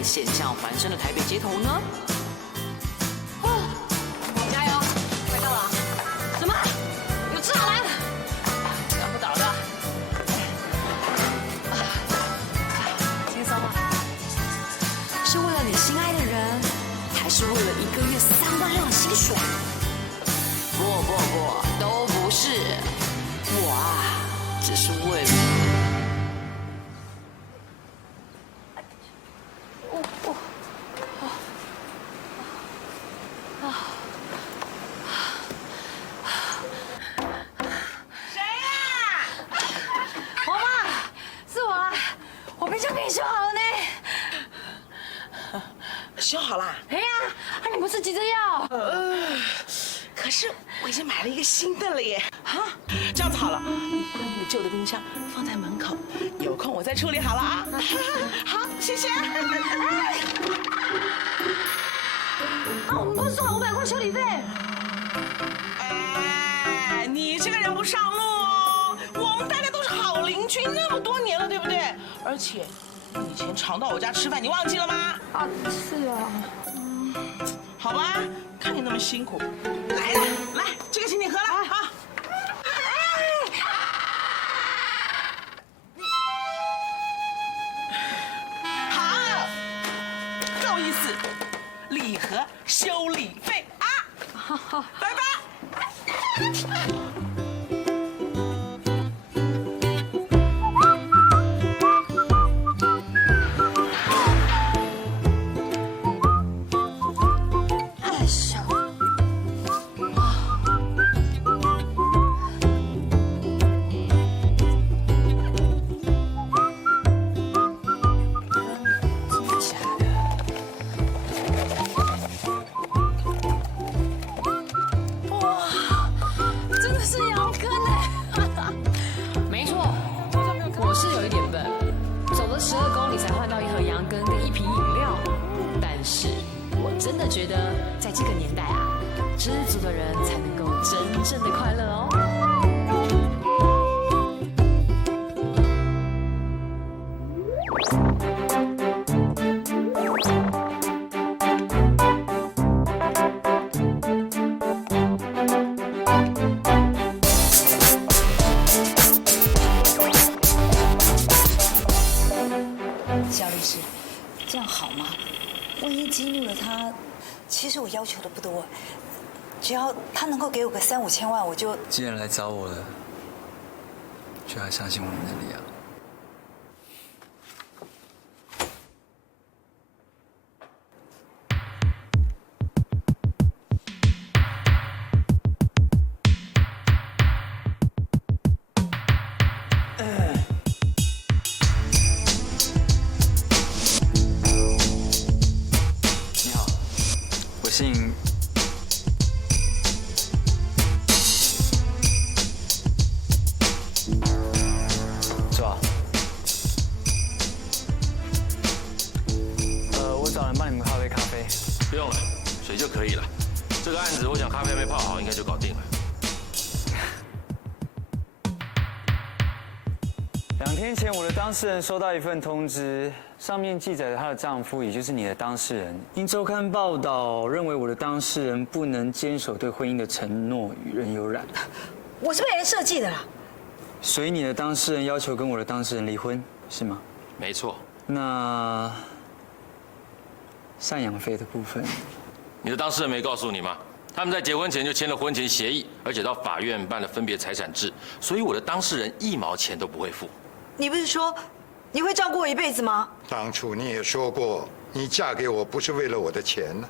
在险象环生的台北街头呢？加油，快到了！什么？有吃好来了？赶不倒的。轻松吗？是为了你心爱的人，还是为了1个月3万6的薪水？不，都不是。我啊，只是为了。 修好了呢，修好啦？哎呀，你不是急着要？可是我已经买了一个新的了耶！啊，这样子好了，那个旧的冰箱放在门口，有空我再处理好了啊。好，谢谢。我们不是说好500块修理费？哎，你这个人不上路哦！我们大家都是好邻居，那么多年了，对不对？而且。 以前常到我家吃饭，你忘记了吗？啊，是啊。好吧，看你那么辛苦，来，这个请你喝了啊。好，够意思，礼盒修理费啊。好，拜拜。 真的觉得，在这个年代啊，知足的人才能够真正的快乐哦。肖律师，这样好吗？ 万一激怒了他，其实我要求的不多，只要他能够给我个3、5千万，我就……既然来找我了，就要相信我的能力啊！姓是吧？我找人帮你们泡杯咖啡。不用了，水就可以了。这个案子我想咖啡没泡好，应该就搞定了。 2天前，我的当事人收到一份通知，上面记载着她的丈夫，也就是你的当事人，因周刊报道认为我的当事人不能坚守对婚姻的承诺，与人有染，我是被人设计的啦。所以你的当事人要求跟我的当事人离婚，是吗？没错。那赡养费的部分，你的当事人没告诉你吗？他们在结婚前就签了婚前协议，而且到法院办了分别财产制，所以我的当事人1毛钱都不会付。 你不是说你会照顾我一辈子吗？当初你也说过，你嫁给我不是为了我的钱呢。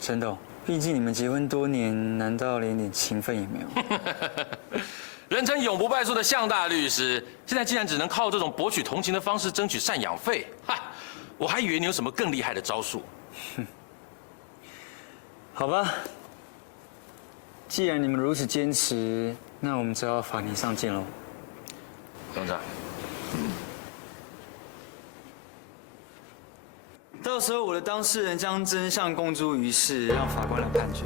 陈董，毕竟你们结婚多年，难道连点情分也没有？人称永不败诉的向大律师，现在竟然只能靠这种博取同情的方式争取赡养费，嗨！我还以为你有什么更厉害的招数。好吧，既然你们如此坚持，那我们只好法庭上见喽。董事长。 到时候我的当事人将真相公诸于世，让法官来判决。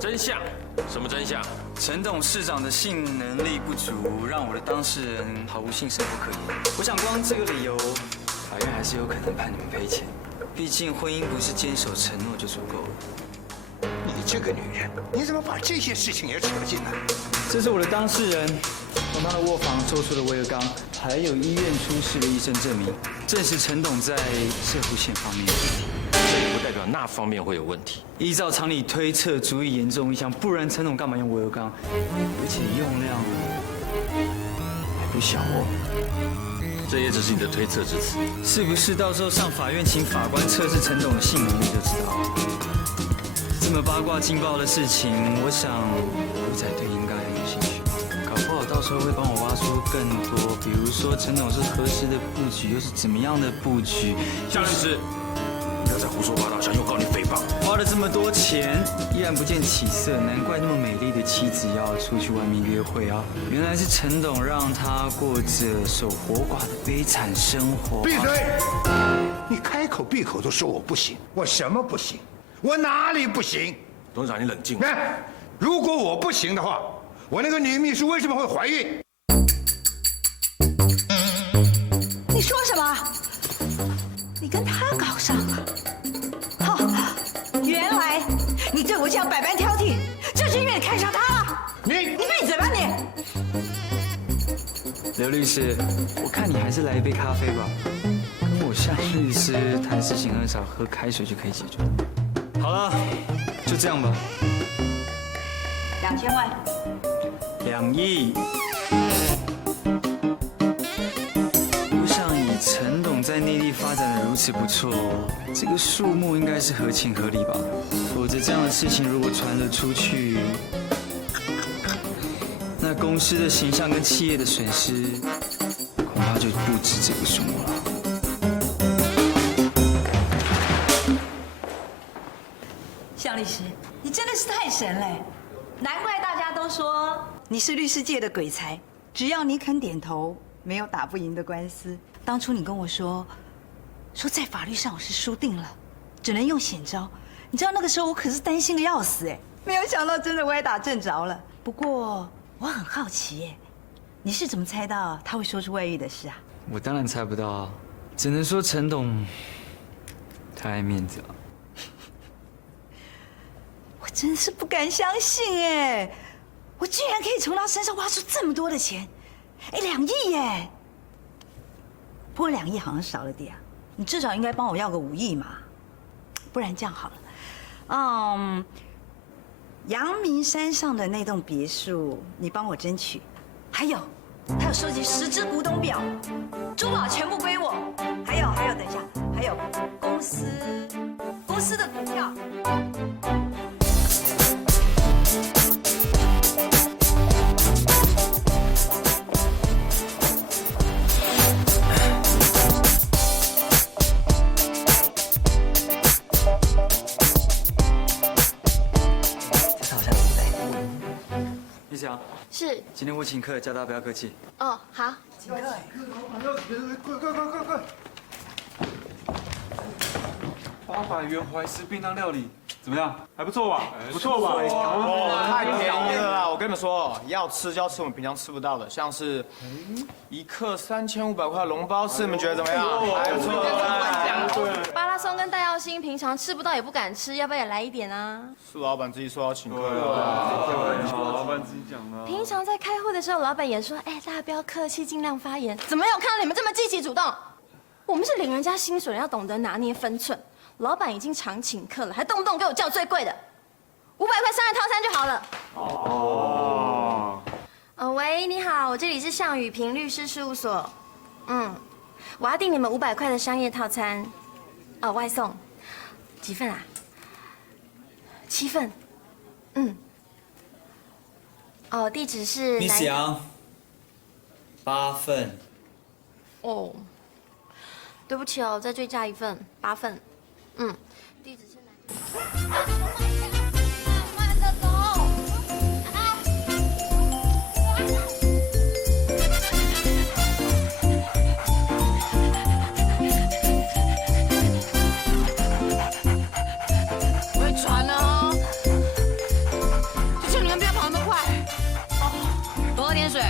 真相？什么真相？陈董事长的性能力不足，让我的当事人毫无性生活可言。我想光这个理由，法院还是有可能判你们赔钱。毕竟婚姻不是坚守承诺就足够了。你这个女人，你怎么把这些事情也扯进来？这是我的当事人从他的卧房搜出的威尔刚，还有医院出示的医生证明，证实陈董在射护线方面有问题。这也不代表那方面会有问题。依照常理推测，足以严重影响，不然陈董干嘛用威尔刚？而且用量还不小哦。这也只是你的推测之词。是不是到时候上法院请法官测试陈董的性能力就知道了？这么八卦劲爆的事情，我想五仔队应该有兴趣。搞不好到时候会帮我挖出更多，比如说陈董是何时的布局，又是怎么样的布局。夏律师，不要再胡说八道，想诱告你诽谤。花了这么多钱，依然不见起色，难怪那么美丽的妻子要出去外面约会啊！原来是陈董让她过着守活寡的悲惨生活。闭嘴！你开口闭口都说我不行，我什么不行？我哪里不行？董事长，你冷静。如果我不行的话，我那个女秘书为什么会怀孕？你说什么？你跟他搞上了？原来你对我这样百般挑剔，就是因为你看上他了。你闭嘴吧你！刘律师，我看你还是来一杯咖啡吧。跟我夏律师谈事情很少，喝开水就可以解决。好了，就这样吧。2000万。2亿。我想以陈董在内地发展的如此不错，这个数目应该是合情合理吧？否则这样的事情如果传了出去，那公司的形象跟企业的损失，恐怕就不止这个数目了。向律师，你真的是太神了，难怪大家都说你是律师界的鬼才。只要你肯点头，没有打不赢的官司。当初你跟我说在法律上我是输定了，只能用险招。你知道那个时候我可是担心的要死哎，没有想到真的歪打正着了。不过我很好奇哎，你是怎么猜到他会说出外遇的事啊？我当然猜不到啊，只能说陈董太爱面子了。我真是不敢相信哎，我居然可以从他身上挖出这么多的钱，2亿耶！不过2亿好像少了点，你至少应该帮我要个5亿嘛。不然这样好了，阳明山上的那栋别墅，你帮我争取。还有，他有收集10只古董表，珠宝全部归我。还有，等一下，还有公司的股票。玉祥，是。今天我请客，叫大家不要客气。哦，好。请客哎。快！800元怀石便当料理怎么样？还不错吧？不错吧？太便宜了啦！我跟你们说，要吃就要吃我们平常吃不到的，像是1克3500块龙包翅，你们觉得怎么样？还不错。巴拉松跟戴耀星平常吃不到也不敢吃，要不要也来一点啊？是老板自己说要请客的。老板自己讲的。平常在开会的时候，老板也说，大家不要客气，尽量发言。怎么有看到你们这么积极主动？我们是领人家薪水，要懂得拿捏分寸。老板已经常请客了，还动不动给我叫最贵的，500块商业套餐就好了。喂，你好，我这里是向宇平律师事务所。我要订你们500块的商业套餐，外送，几份啊？7份。地址是。Miss 杨，8份。哦，对不起哦，再追加1份，8份。地址是哪？慢着走。会喘了哦，就求你们不要跑那么快。多喝点水。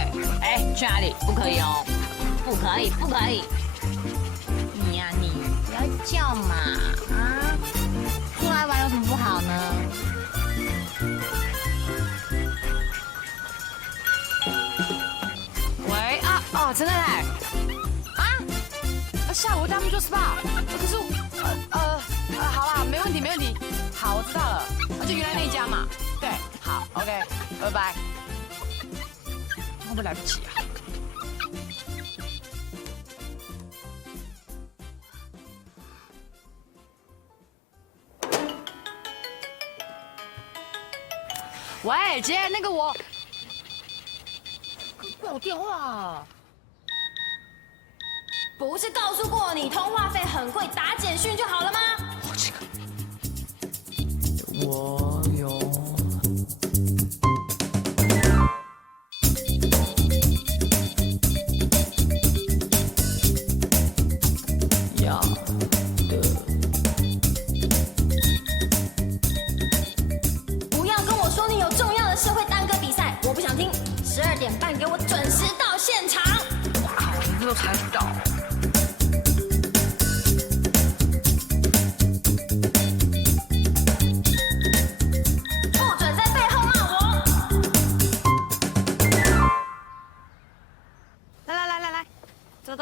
去哪里？不可以哦，不可以。你呀你，不要觉嘛，啊，出来玩有什么不好呢？喂啊哦，陈太太，下午他们做 SPA，可是好啦，没问题没问题，好，我知道了，就原来那一家嘛，对，好 ，OK， 拜拜。会不会来不及啊？喂，姐，那个我挂我电话啊。不是告诉过你通话费很贵，打简讯就好了吗？我有。要的。不要跟我说你有重要的事会耽搁比赛，我不想听。12点半给我准时到现场。哇，你这才到。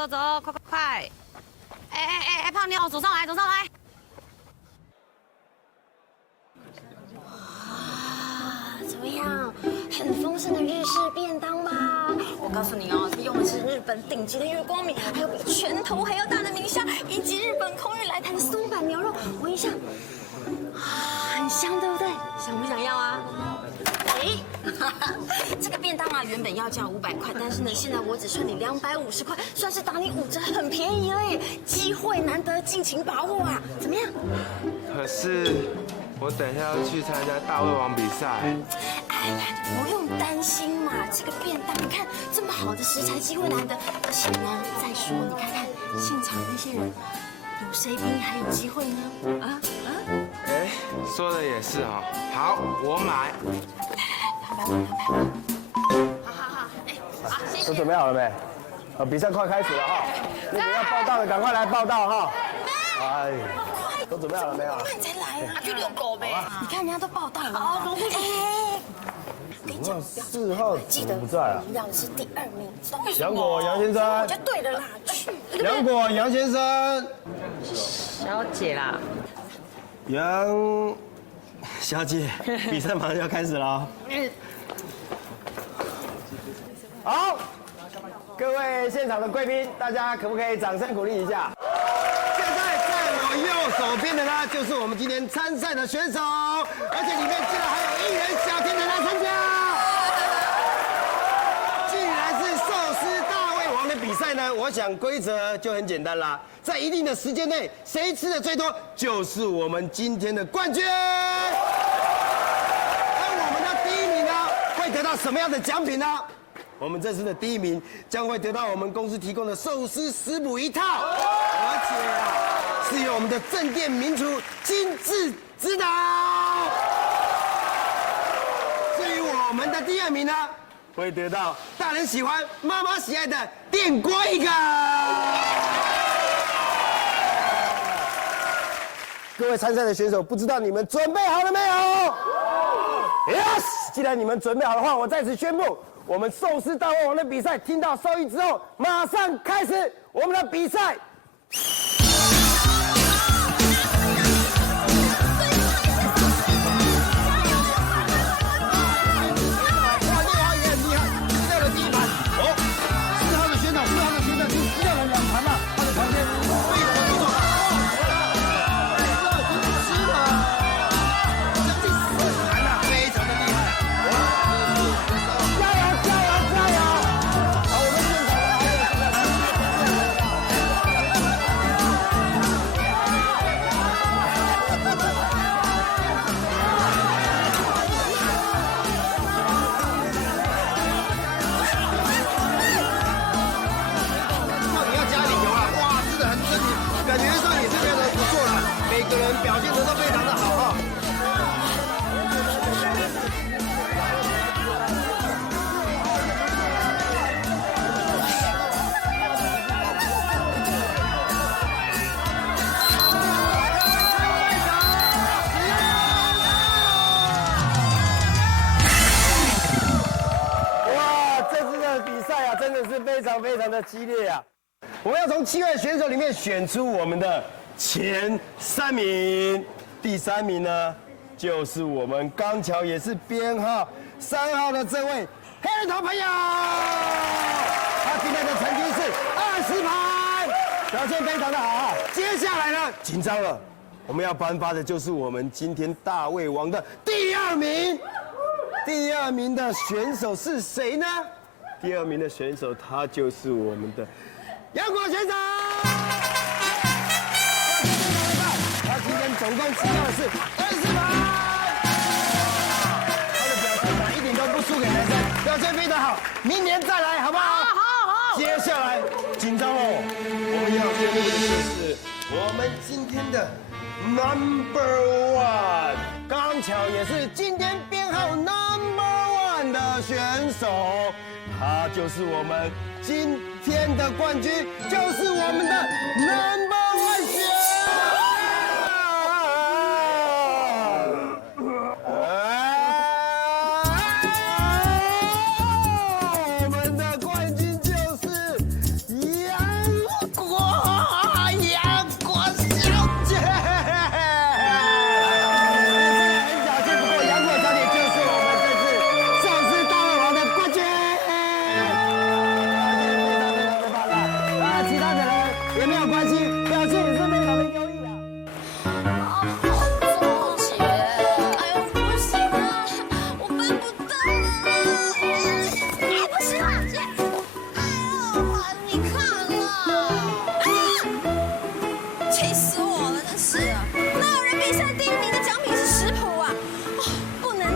走，快！哎，胖妞，走上来！哇，怎么样？很丰盛的日式便当吧？我告诉你哦，用的是日本顶级的月光米，还有比拳头还要大的明虾，以及日本空运来台的松板牛肉，闻一下，很香，对不对？想不想要啊？这个便当啊，原本要价500块，但是呢，现在我只算你250块，算是打你5折，很便宜了耶！机会难得，尽情把握啊！怎么样？可是我等一下要去参加大胃王比赛。哎呀，不用担心嘛，这个便当你看这么好的食材，机会难得，而且呢，再说你看看现场那些人，有谁比你还有机会呢？哎，说的也是哈，好，我买。好，哎，好，谢谢。都准备好了没？比赛快开始了哈，那个要报道的赶快来报道哈。哎，都准备好了没有？那你才来啊，就遛狗呗。你看人家都报道了。哦，龙哎，我跟你讲4号记得不在啊。要的是第2名，杨果杨先生。我就对了啦，去。杨果杨先生。小姐啦。杨小姐，比赛马上就要开始了。好，各位现场的贵宾，大家可不可以掌声鼓励一下？现在在我右手边的呢，就是我们今天参赛的选手，而且里面竟然还有艺人小天才来参加。既然是寿司大胃王的比赛呢，我想规则就很简单啦，在一定的时间内，谁吃的最多就是我们今天的冠军。而我们的第1名呢，会得到什么样的奖品呢？我们这次的第1名将会得到我们公司提供的寿司食谱1套，而且是由我们的正店名厨亲自指导。至于我们的第2名呢，会得到大人喜欢、妈妈喜爱的电锅1个。各位参赛的选手，不知道你们准备好了没有 ？Yes， 既然你们准备好的话，我在此宣布。我们寿司大胃王的比赛，听到收音之后，马上开始我们的比赛。哇，厉害也很厉害，吃掉了第1盘。哦，4号的选手已经吃掉了2盘了，他的旁边非常的不错。已经吃了将近4盘了，非常的厉害。加油！好，我们现场的还有这个。非常非常的激烈啊！我们要从7位选手里面选出我们的前3名。第3名呢，就是我们刚巧也是编号3号的这位黑人头朋友，他今天的成绩是20盘，表现非常的好。接下来呢，紧张了，我们要颁发的就是我们今天大胃王的第2名。第2名的选手是谁呢？第2名的选手，他就是我们的杨果选手。他今天总共吃到的是20盘，他的表现一点都不输给男生，表现非常好。明年再来，好不好？好。接下来紧张喽，我们要宣布的就是我们今天的 Number One， 刚巧也是今天编号 Number One 的选手，他就是我们今天的冠军，就是我们的 Number One 选手。我们的冠军就是杨果小姐。很小气，不过杨果小姐就是我们这次寿司大胃王的冠军。非常的棒了，其他的人也没有关系，表现也是非常的优异的。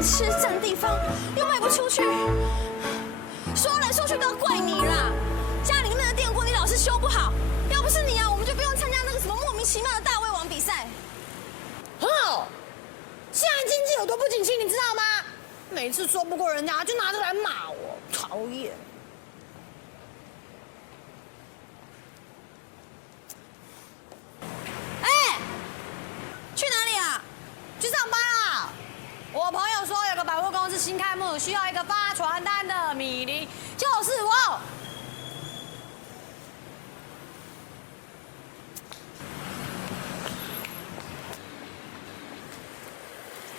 吃占地方又卖不出去，说来说去都要怪你啦！家里面的电锅你老是修不好，要不是你啊，我们就不用参加那个什么莫名其妙的大胃王比赛。哦，现在经济有多不景气，你知道吗？每次说不过人家，就拿着来骂我，讨厌。哎，去哪里啊？去上班啊！我朋友说有个百货公司新开幕，需要一个发传单的米妮，就是我。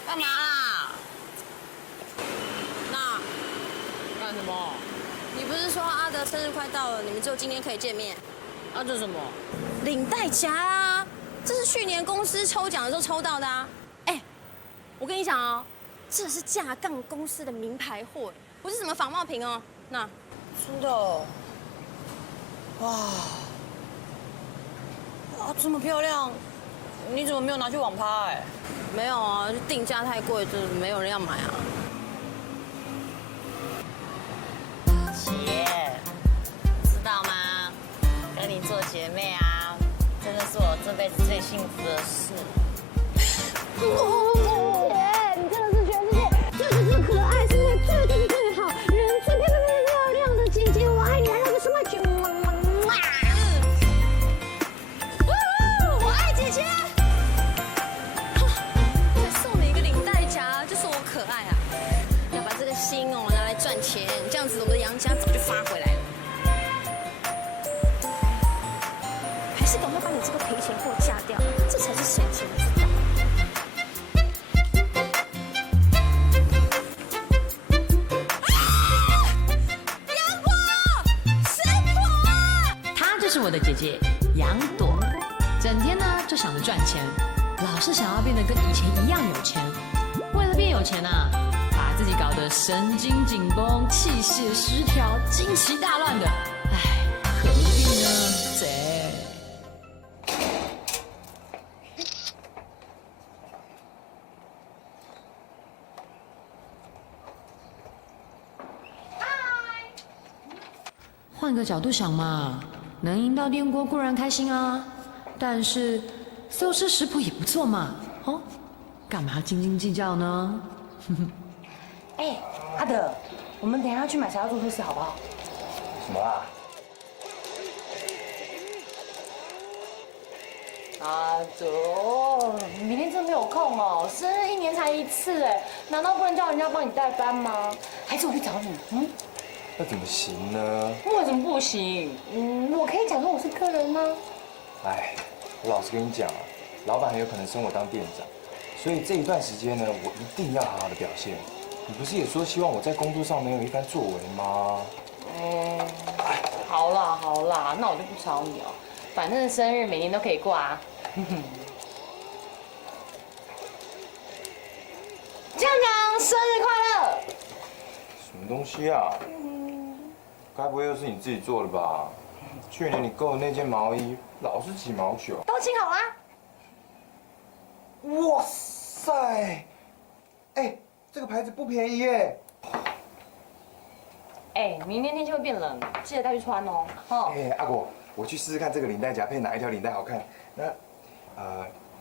干嘛啦？干什么？你不是说阿德生日快到了，你们只有今天可以见面？啊，这是什么？领带夹啊，这是去年公司抽奖的时候抽到的啊。哎，我跟你讲哦，这是架杠公司的名牌货，不是什么仿冒品哦。那真的哦？哇，这么漂亮，你怎么没有拿去网拍？没有啊，就定价太贵，就没有人要买啊。姐，知道吗？跟你做姐妹啊，真的是我这辈子最幸福的事。姐，你真的是全世界最可爱、身材最好、人最漂亮的姐姐，我爱你，还有个什么姐？我爱姐姐。再送你一个领带夹，就说我可爱啊！要把这个心哦拿来赚钱，这样子我们的杨家早就发回来了。还是赶快把你这个赔钱货嫁掉，这才是省钱之道。是我的姐姐杨朵，整天呢就想着赚钱，老是想要变得跟以前一样有钱。为了变有钱啊，把自己搞得神经紧绷、气血失调、经期大乱的。哎，何必呢？贼！换个角度想嘛。能赢到电锅固然开心啊，但是搜吃食谱也不错嘛，哦，干嘛斤斤计较呢？哎，阿德，我们等一下去买材料做寿司好不好？什么啊？阿德，你明天真没有空哦，生日1年才1次，哎，难道不能叫人家帮你代班吗？还是我去找你？那怎么行呢？为什么不行？我可以假装我是客人吗？哎，我老实跟你讲啊，老板很有可能升我当店长，所以这一段时间呢，我一定要好好的表现。你不是也说希望我在工作上能有一番作为吗？好啦，那我就不吵你哦。反正生日每年都可以过啊。酱酱，生日快乐！什么东西啊？该不会又是你自己做的吧？去年你购的那件毛衣老是几毛9。都清好啦。哇塞！哎，这个牌子不便宜耶。哎，明天天气会变冷，记得带去穿哦。哎，阿果，我去试试看这个领带夹配哪一条领带好看。那，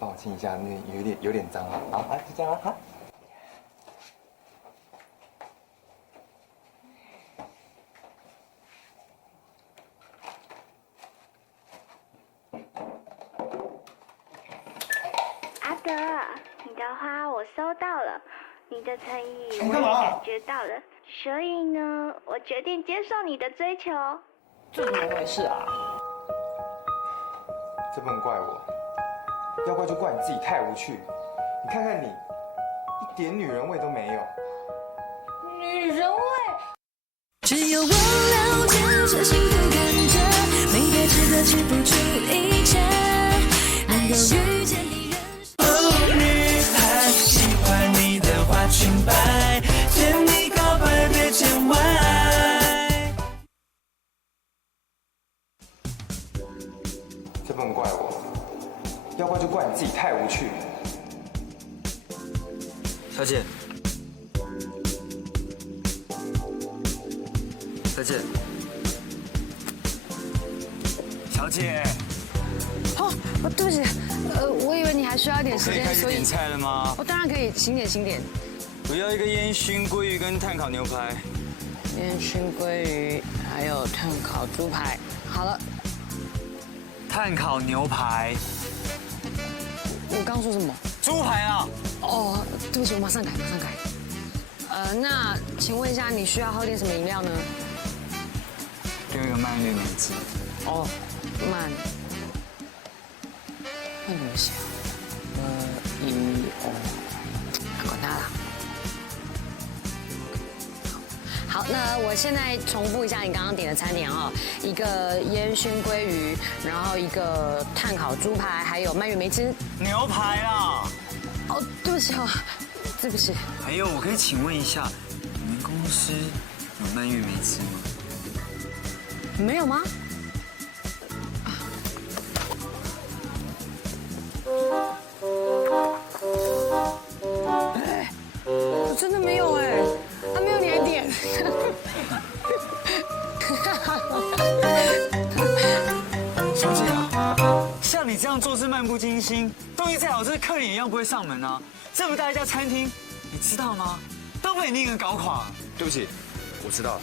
帮我清一下，那有点脏啊。好，就这样啊。好。阿德，你的花我收到了，你的诚意我也感觉到了，所以呢，我决定接受你的追求。这怎么回事啊？这不能怪我，要怪就怪你自己太无趣。你看看你，一点女人味都没有。女人味。只有我了解这幸福感觉，没别值得去付出一切，能够遇见你。女孩喜欢你的花裙摆，见你告白别见外。这不能怪我，要怪就怪你自己太无趣。小姐，小姐，小姐。哦，对不起，我以为你还需要一点时间，可以开始点菜了吗？我当然可以，请点。我要一个烟熏鲑鱼跟炭烤牛排。烟熏鲑鱼还有炭烤猪排，好了。炭烤牛排。我刚说什么？猪排啊！哦，对不起，我马上改。那请问一下，你需要喝点什么饮料呢？给我一个蔓越莓汁。哦，蔓怎么写啊管它啦。好，那我现在重复一下你刚刚点的餐点哦，一个烟熏鲑鱼，然后一个炭烤猪排，还有蔓越莓汁。牛排啦！哦，对不起哦，对不起。还有，我可以请问一下，你们公司有蔓越莓汁吗？没有吗？我真的没有哎，没有你还点。小姐啊，像你这样做事漫不经心，东西再好吃，客人一样不会上门啊。这么大一家餐厅，你知道吗？都被你一个人搞垮。对不起，我知道了。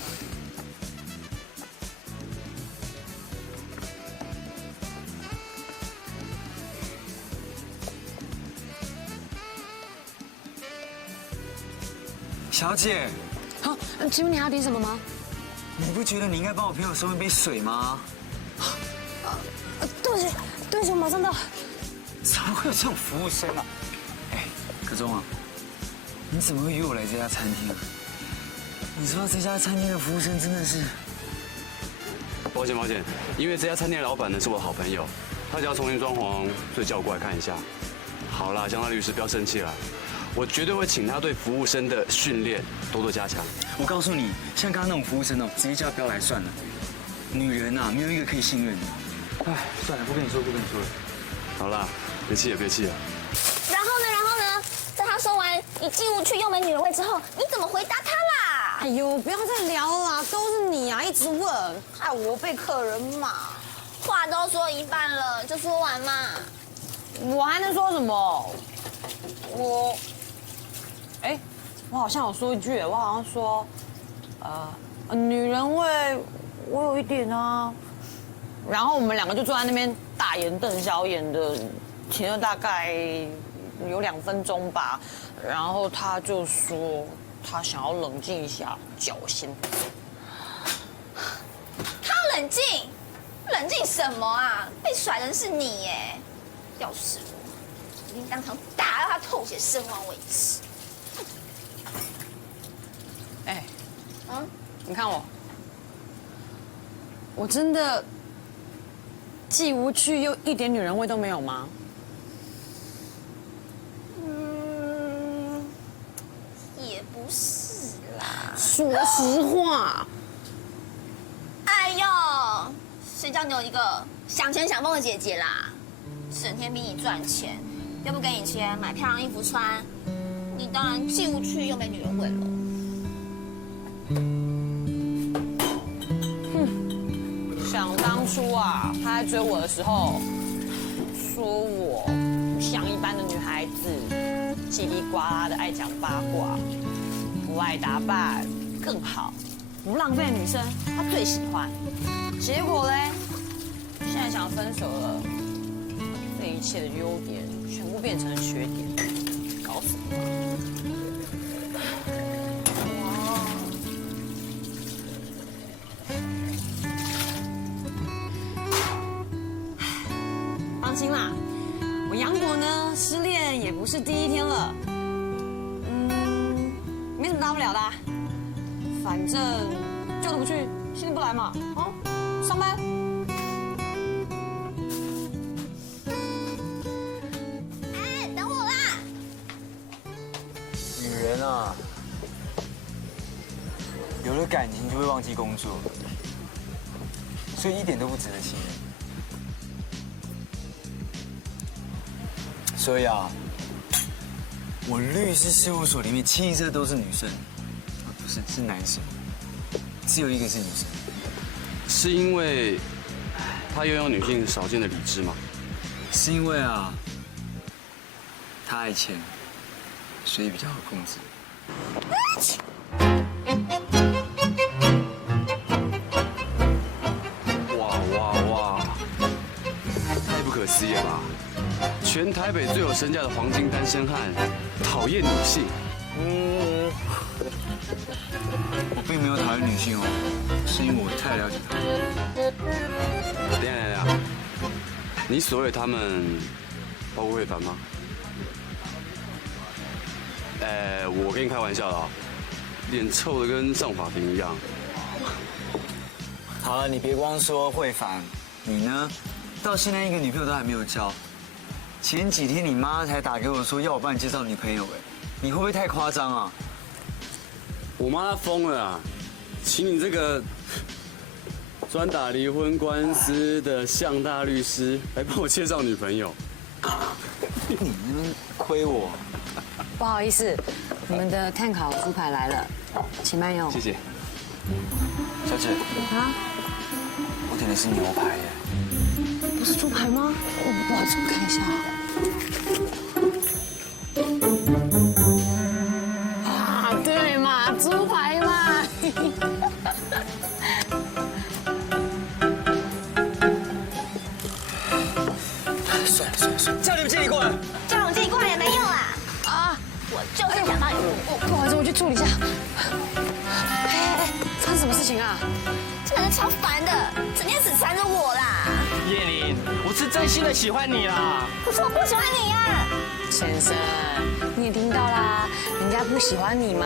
小姐，好，请问你还要点什么吗？你不觉得你应该帮我朋友收一杯水吗？对不起，我马上到。怎么会有这种服务生啊？哎，可忠啊，你怎么会约我来这家餐厅啊？你知道这家餐厅的服务生真的是……抱歉，因为这家餐厅的老板呢是我的好朋友，他想要重新装潢，所以叫我过来看一下。好啦，江大律师不要生气啦，我绝对会请他对服务生的训练多多加强。我告诉你，像刚刚那种服务生哦，直接叫他不要来算了。女人啊，没有一个可以信任的。哎，算了，不跟你说了。好啦，别气了。然后呢？在他说完“你进屋去又没女人味”之后，你怎么回答他啦？哎呦，不要再聊了啦，都是你啊，一直问，害我被客人骂。话都说一半了，就说完嘛。我还能说什么？我好像有说一句，我好像说，女人味，我有一点啊。然后我们两个就坐在那边大眼瞪小眼的，停了大概有2分钟吧。然后他就说他想要冷静一下，叫我先走。他冷静，冷静什么啊？被甩人是你耶！要是我，一定当场打到他吐血身亡为止。哎，你看我真的既无趣又一点女人味都没有吗？也不是啦。说实话。哎呦，谁叫你有一个想钱想疯的姐姐啦？整天逼你赚钱，又不给你钱买漂亮衣服穿，你当然既无趣又没女人味了。想当初啊，他在追我的时候，说我不像一般的女孩子，叽里呱啦的爱讲八卦，不爱打扮，更好，不浪费女生，他最喜欢。结果嘞，现在想分手了，这一切的优点全部变成了缺点，搞死我！放心啦，我杨朵呢失恋也不是第一天了，没什么大不了的，反正旧的不去，新的不来嘛，上班。哎，等我啦！女人啊，有了感情就会忘记工作，所以一点都不值得信任。所以啊，我律师事务所里面清一色都是女生，不是，是男生，只有一个是女生。是因为他拥有女性少见的理智吗？是因为啊，他爱钱，所以比较好控制。哇！太不可思议了吧！全台北最有身价的黄金单身汉，讨厌女性。我并没有讨厌女性哦，是因为我太了解她们。等一下，你所谓他们，包括慧凡吗？我跟你开玩笑的啊，脸臭的跟上法庭一样。好了，你别光说慧凡，你呢？到现在一个女朋友都还没有交。前几天你妈才打给我说要我帮你介绍女朋友，哎，你会不会太夸张啊？我妈她疯了啊！请你这个专打离婚官司的向大律师来帮我介绍女朋友。你那边亏我？不好意思，你们的炭烤猪排来了，请慢用。谢谢。小姐。啊？我点的是牛排耶。不是猪排吗？不好意思，我看一下。啊，对嘛，猪排嘛。算了，叫你们经理过来。叫我经理过来也没用啦！啊，我就是想帮你。不好意思，我去处理一下。哎，发生什么事情啊？这个人超烦的，整天死缠着我啦。叶玲，我是真心的喜欢你啦。可是我不喜欢你呀。先生，你也听到啦，人家不喜欢你嘛，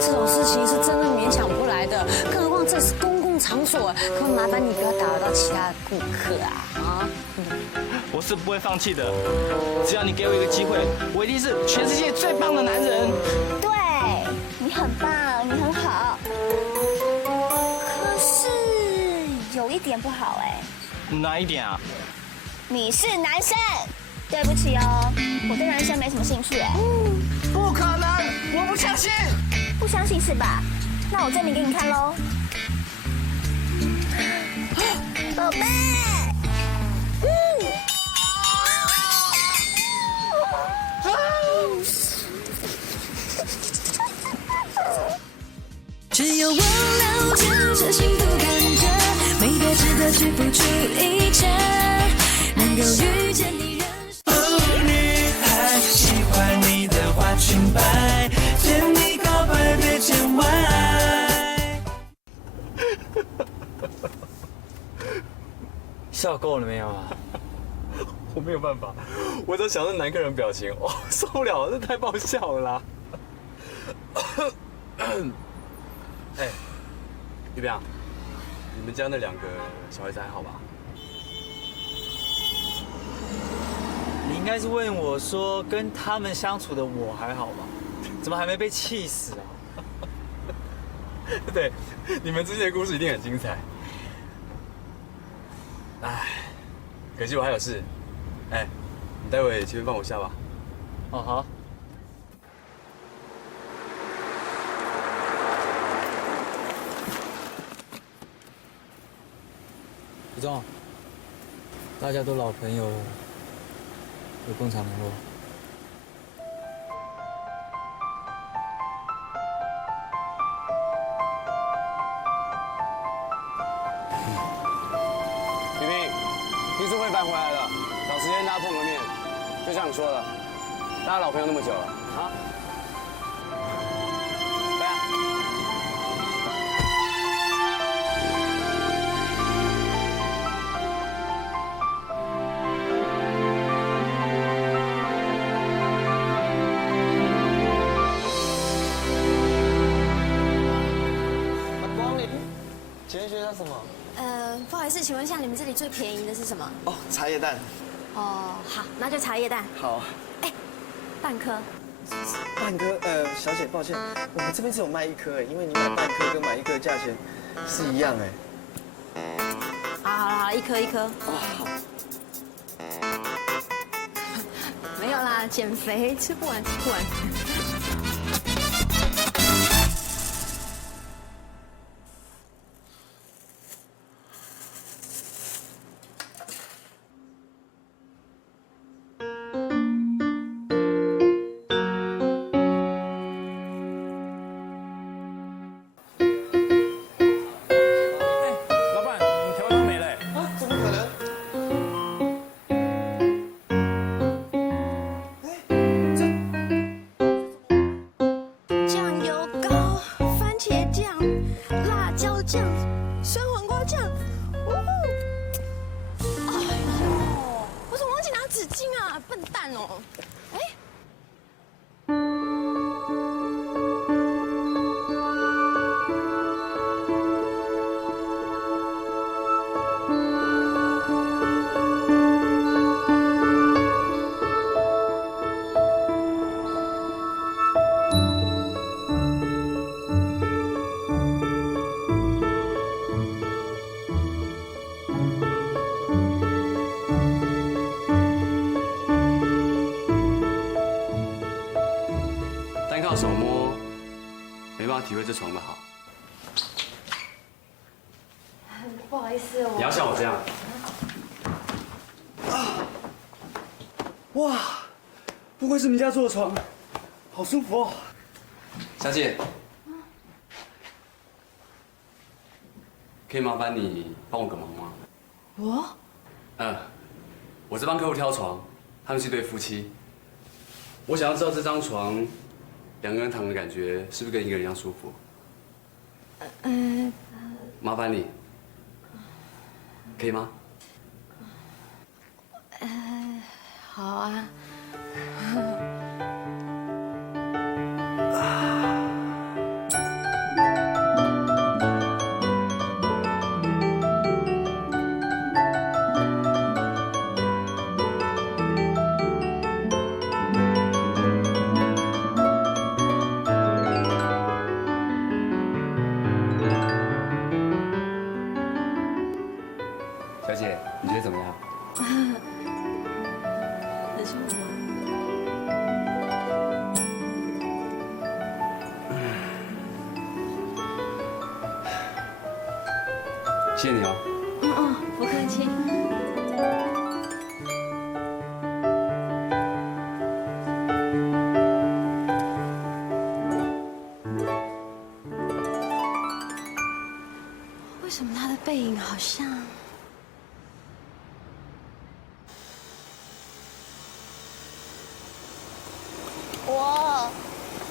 这种事情是真的勉强不来的，更何况这是公共场所，可麻烦你不要打扰到其他的顾客啊！我是不会放弃的，只要你给我一个机会，我一定是全世界最棒的男人。对，你很棒，你很好。可是有一点不好哎。哪一点啊？你是男生。对不起哦，我对男生没什么兴趣哎。不可能，我不相信。不相信是吧？那我证明给你看喽。宝贝。只有我了解这幸福感觉，美得值得去付出一切，能够遇见你。女孩喜欢你的花裙摆，见你告白别见外。笑够了没有啊？我没有办法，我只想到男客人表情，哦，受不了，这太爆笑了啦！哎，玉萍，你们家那2个小孩子还好吧？你应该是问我说，跟他们相处的我还好吧？怎么还没被气死啊？对，你们之间的故事一定很精彩。哎，可惜我还有事。哎，你待会前面帮我下吧。哦，好。李总，大家都老朋友了，有空常联络。萍萍，听说慧凡回来了，找时间大家碰个面。就像你说的，大家老朋友那么久了啊。来啊！光临，请问需要什么？不好意思，请问一下，你们这里最便宜的是什么？哦，茶叶蛋。哦，好，那就茶叶蛋。好。哎，半颗。半颗？小姐，抱歉，我们这边只有卖1颗，因为你买半颗跟买1颗价钱是一样哎。好，1颗1颗。哦，好。没有啦，减肥吃不完。手摸，没办法体会这床的好。不好意思，你要像我这样。哇，不愧是名家做的床，好舒服哦。小姐，可以麻烦你帮我个忙吗？我？我在帮客户挑床，他们是一对夫妻。我想要知道这张床2个人躺的感觉是不是跟1个人一样舒服？麻烦你，可以吗？好啊。小姐，你觉得怎么样？很舒服。谢谢你哦。不客气。为什么他的背影好像？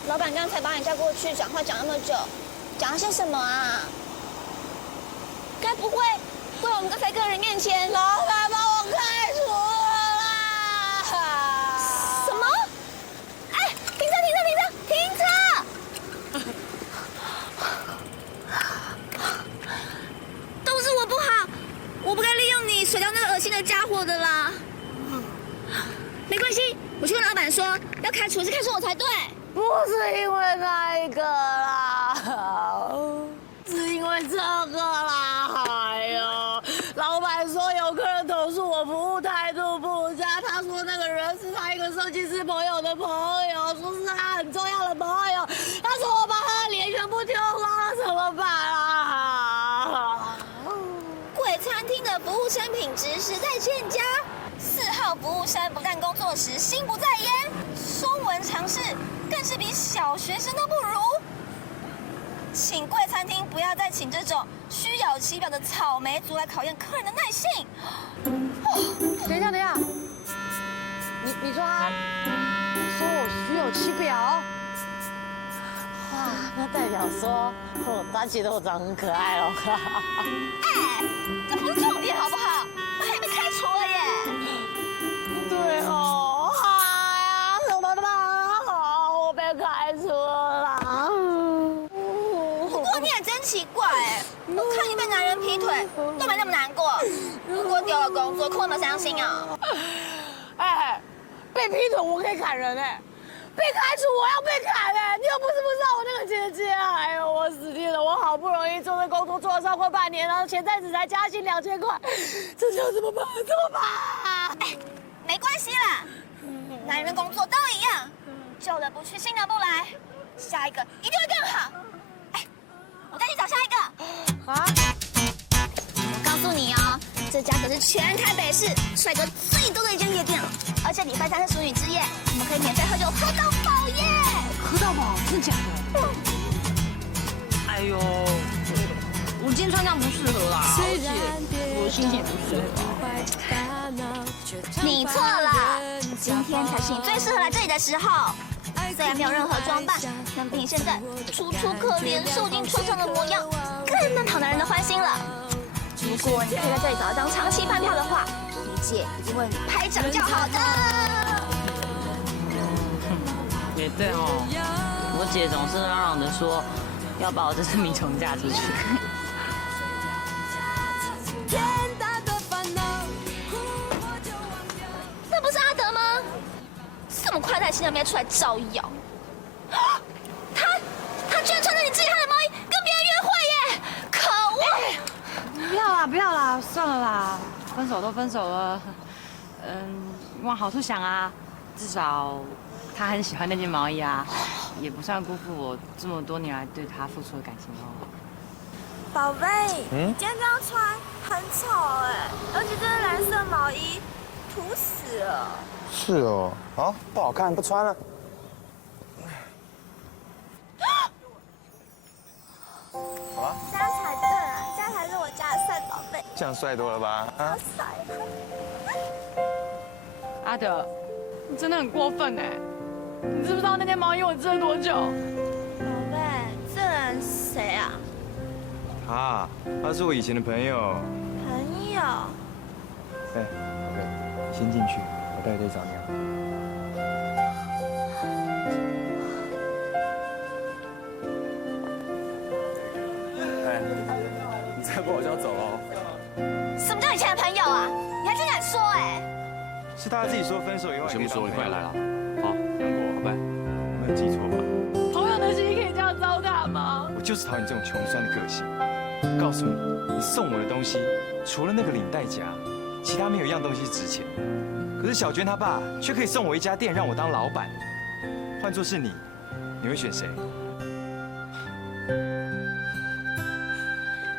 老板刚才把你叫过去讲话讲那么久，讲了些什么啊？该不会在我们刚才客人面前，老板的家伙的啦。没关系，我去跟老板说，要开除是开除我才对。不是因为那一个啦，是因为这个啦。哎呦，老板说有客人投诉我服务态度不佳，他说那个人是他一个设计师朋友的朋友，说是他很重要的朋友，他说我把他的脸全部丢光了，怎么办啊？贵餐厅的服务生品质实在欠佳。4号服务生不但工作时心不在焉，中文常识更是比小学生都不如。请贵餐厅不要再请这种虚有其表的草莓族来考验客人的耐性。等一下，你说他说我虚有其表？哇，那代表说他觉得我长很可爱哦。哎，这不是重点好不好？我还被开除了耶。对哦，哎呀，怎么办啊？我被开除了啦。不过你也真奇怪哎，我看你被男人劈腿都没那么难过，如果丢了工作，哭那么伤心啊？哎，被劈腿我可以砍人哎，被开除我要被砍哎，你又不是不知道我那个姐姐，哎呦我死定了，我好不容易做这工作做了超过半年，然后前阵子才加薪2000块，这下怎么办？怎么办？哎，没关系啦，男人工作都一样，旧的不去，新的不来，下一个一定会更好。哎，我带你找下一个。啊？我告诉你哦，这家可是全台北市帅哥最多的一间夜店了，而且礼拜3是淑女之夜，我们可以免费喝酒喝到饱耶！喝到饱？真的假的？哎呦，我今天穿这样不适合啦，而且我心情也不适合。你错了，今天才是你最适合来这里的时候。虽然没有任何装扮，但比你现在楚楚可怜、受尽创伤的模样，更能讨男人的欢心了。如果你可以在这里找到张长期饭票的话，你姐一定为你拍掌叫好的。也对哦，我姐总是嚷嚷的说要把我这只米虫嫁出去。那不是阿德吗？这么快在新闻面出来招摇，他居然穿着你自己的毛衣跟别人约会耶！可恶！不要啦，算了啦，分手都分手了。往好处想啊，至少他很喜欢那件毛衣啊，也不算辜负我这么多年来对他付出的感情哦。宝贝，你今天这样穿很丑哎，而且这个蓝色毛衣土死了。是哦，啊，不好看，不穿了。好了，这样才对啊，这样才是我家的帅宝贝。这样帅多了吧？啊，帅。阿德，你真的很过分哎！你知不知道那件毛衣我织了多久？宝贝，这人谁啊？他是我以前的朋友。朋友。哎，宝贝，先进去，我带队找你啊。哎，你再不我就要走了。什么叫以前的朋友啊？你还真敢说哎！是他自己说分手以后。先不说，你快来了。好，杨果，好拜。没有记错吧？朋友的心可以这样糟蹋吗？我就是讨厌这种穷酸的个性。告诉你，你送我的东西，除了那个领带夹，其他没有一样东西值钱。可是小娟她爸却可以送我一家店，让我当老板。换作是你，你会选谁？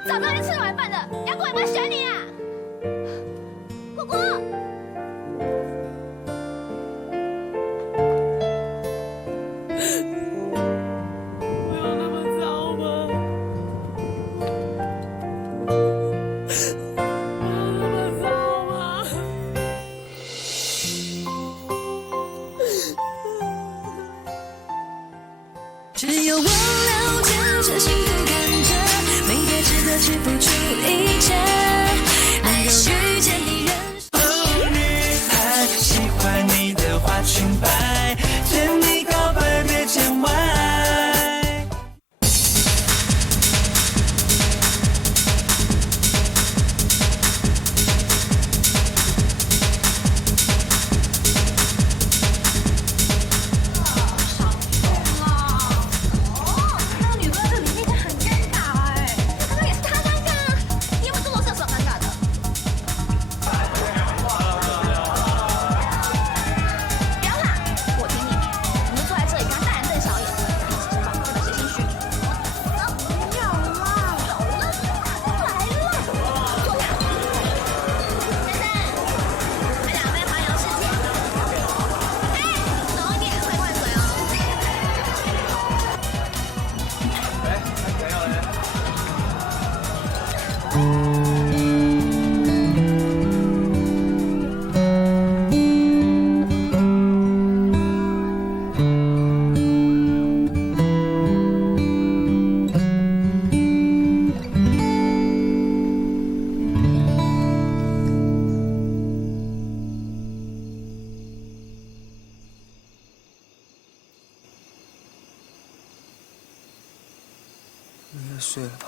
早知道就吃软饭的，杨果也不会选你啊！果果。只有我了解这幸福感觉，没别值得去付出一切，能够遇见你人。应该睡了吧？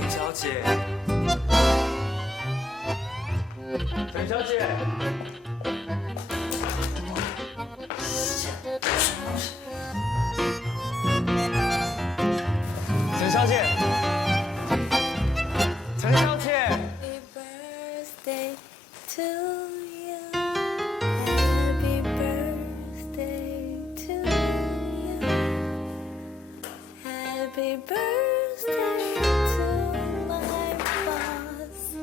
陈小姐，陈小姐，陈小姐，陈小姐。 birthday to you. Happy birthday to you. Happy birthday to my boss.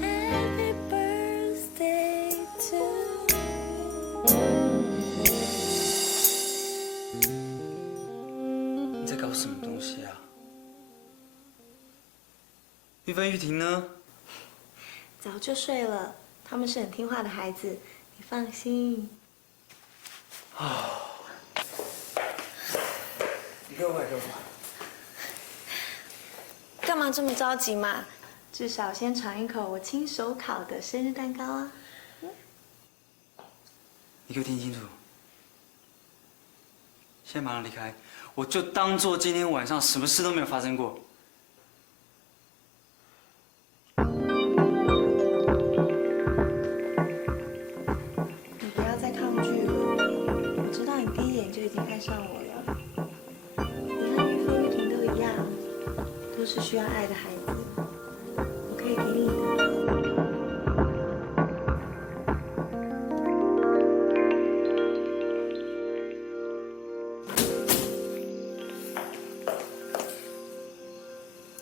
Happy birthday to you. 你在搞什么东西啊？玉芬、玉婷呢？ 早就睡了，他们是很听话的孩子，你放心。你给我买，给我买。干嘛这么着急嘛？至少先尝一口我亲手烤的生日蛋糕啊！你给我听清楚，现在马上离开，我就当做今天晚上什么事都没有发生过。 都是需要爱的孩子，我可以给你的。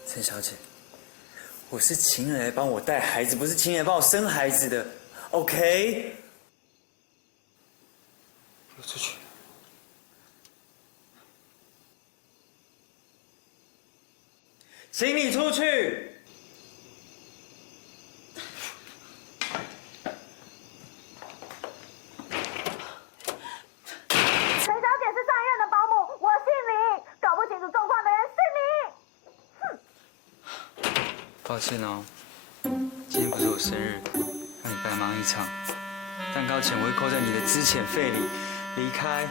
陈小姐，我是情人来帮我带孩子，不是情人来帮我生孩子的 ，OK？ 给我出去！ 请你出去！陈小姐是上一任的保姆，我姓李，搞不清楚状况的人是你。抱歉哦，今天不是我生日，让你白忙一场。蛋糕钱我会扣在你的资遣费里。离开。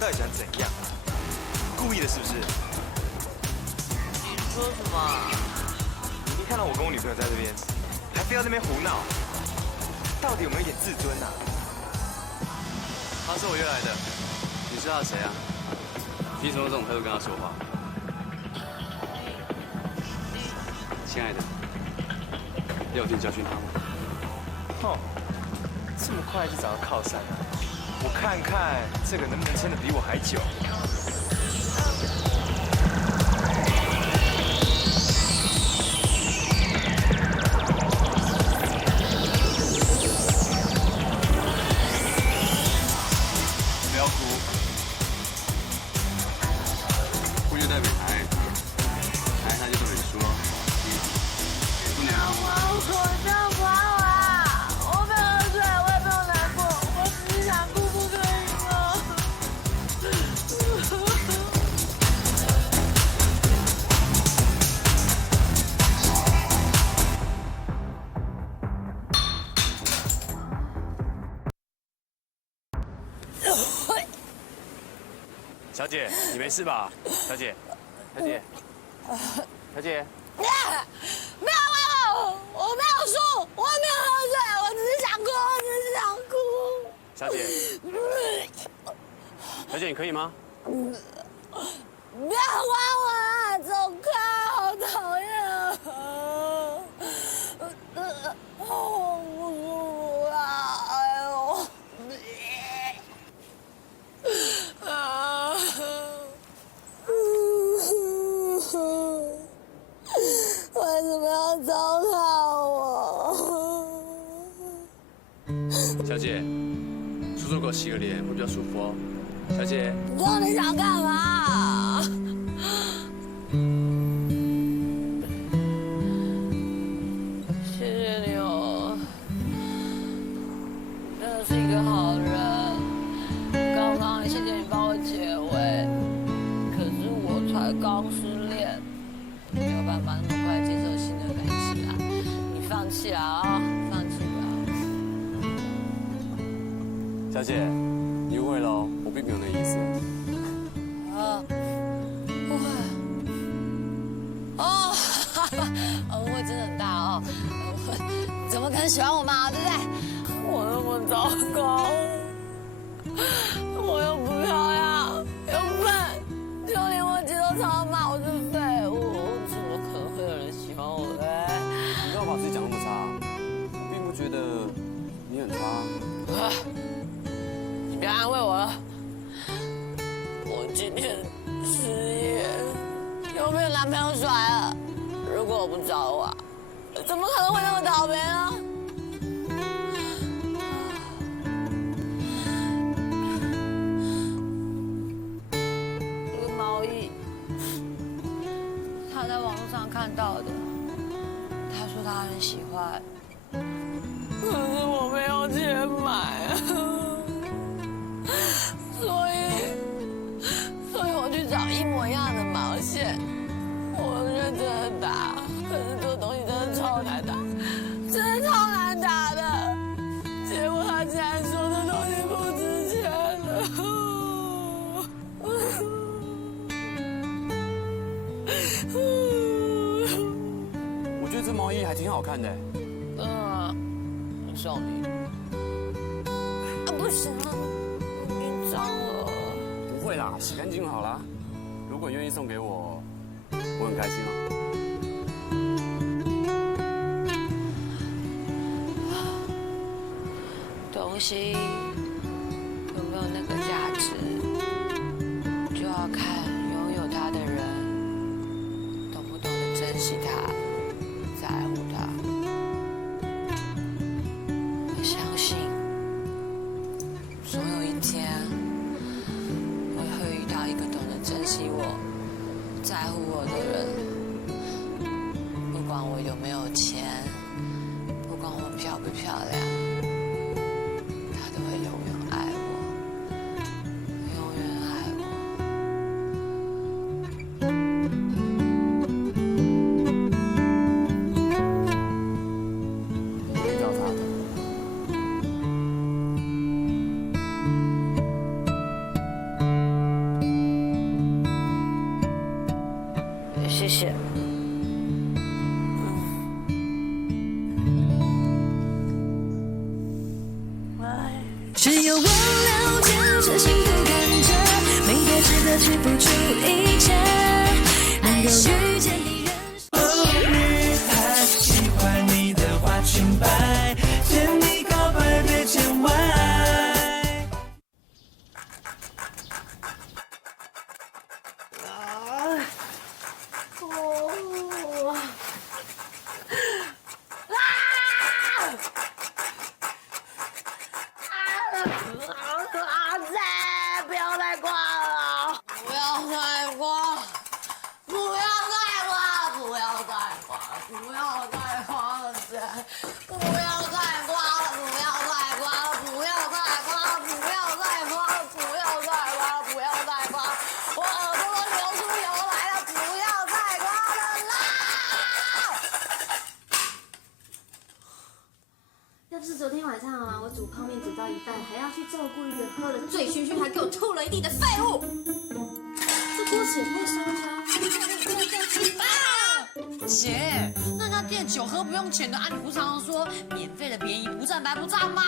到底想怎样？故意的是不是？你说什么？你一看到我跟我女朋友在这边，还非要那边胡闹，到底有没有一点自尊啊？他是我约来的，你知道他谁啊？凭什么这种态度跟他说话？亲爱的，要我去教训他吗？哦，这么快就找到靠山了，我看看这个能不能撑得比我还久。不要哭，哭就代表他爱他，爱他就对你说，不能哭。我叫娃娃，我没有喝醉，我也没有难过，我只是想哭，不可以吗？小姐，你没事吧？小姐，小姐，小姐。没有，我没有输，我没有喝醉，我只是想哭，我只是想哭。小姐，小姐，你可以吗？不要管我啊！走开，好讨厌啊！好不舒服啊！哎呦！为什么要糟蹋我？小姐，出租口洗个脸会比较舒服哦。小姐，到底想干嘛？谢谢你哦，真的是一个好人。刚刚谢谢你帮我解围，可是我才刚失恋，没有办法那么快接受新的感情啊！你放弃了啊，放弃吧。小姐，你误会了哦，我并没有那意思。啊，误会。哦，误会真的很大哦。你怎么可能喜欢我嘛？对不对？我那么糟糕，我又不漂亮，又笨，就连我姐都常常骂我是废物，怎么可能会有人喜欢我嘞？你不要把自己讲那么差，我并不觉得你很差。你别安慰我了，我今天失业，又被男朋友甩了。如果我不找的话，怎么可能会那么倒霉呢？这个毛衣，他在网络上看到的，他说他很喜欢，可是我没有钱买啊。所以我去找一模一样的毛线，我认真的打，可是这个东西真的超难打，真的超难打的。结果他竟然说这东西不值钱了。我觉得这毛衣还挺好看的。我送你。不行啊，你脏了。不会啦，洗干净好啦。如果愿意送给我，我很开心哦。东西有没有那个价值，就要看拥有它的人懂不懂得珍惜它，在乎它。我相信，总有一天，我会遇到一个懂得珍惜我、在乎我的人。不管我有没有钱，不管我漂不漂亮。都会永远爱我，永远爱我。别找他的。谢谢。只有我了解这幸福感觉，美得值得去付出一切，能够遇见你人生。哦，女孩喜欢你的花裙摆，甜蜜。阿仔，不要再挂了！不要再挂！不要再挂！不要再挂！不要再挂了，仔！不要再挂了！不要再挂了！不要再挂了！不要再挂了！不要再挂了！不要再挂了！我耳朵都流出油来了！不要再挂了啦！要不是昨天晚上啊，我煮泡面煮到一半，还要去照顾一个喝了醉醺醺还给我吐了一地的废物，这锅子也太烧焦。姐，那家店酒喝不用钱的，你不常常说免费的便宜不占白不占吗？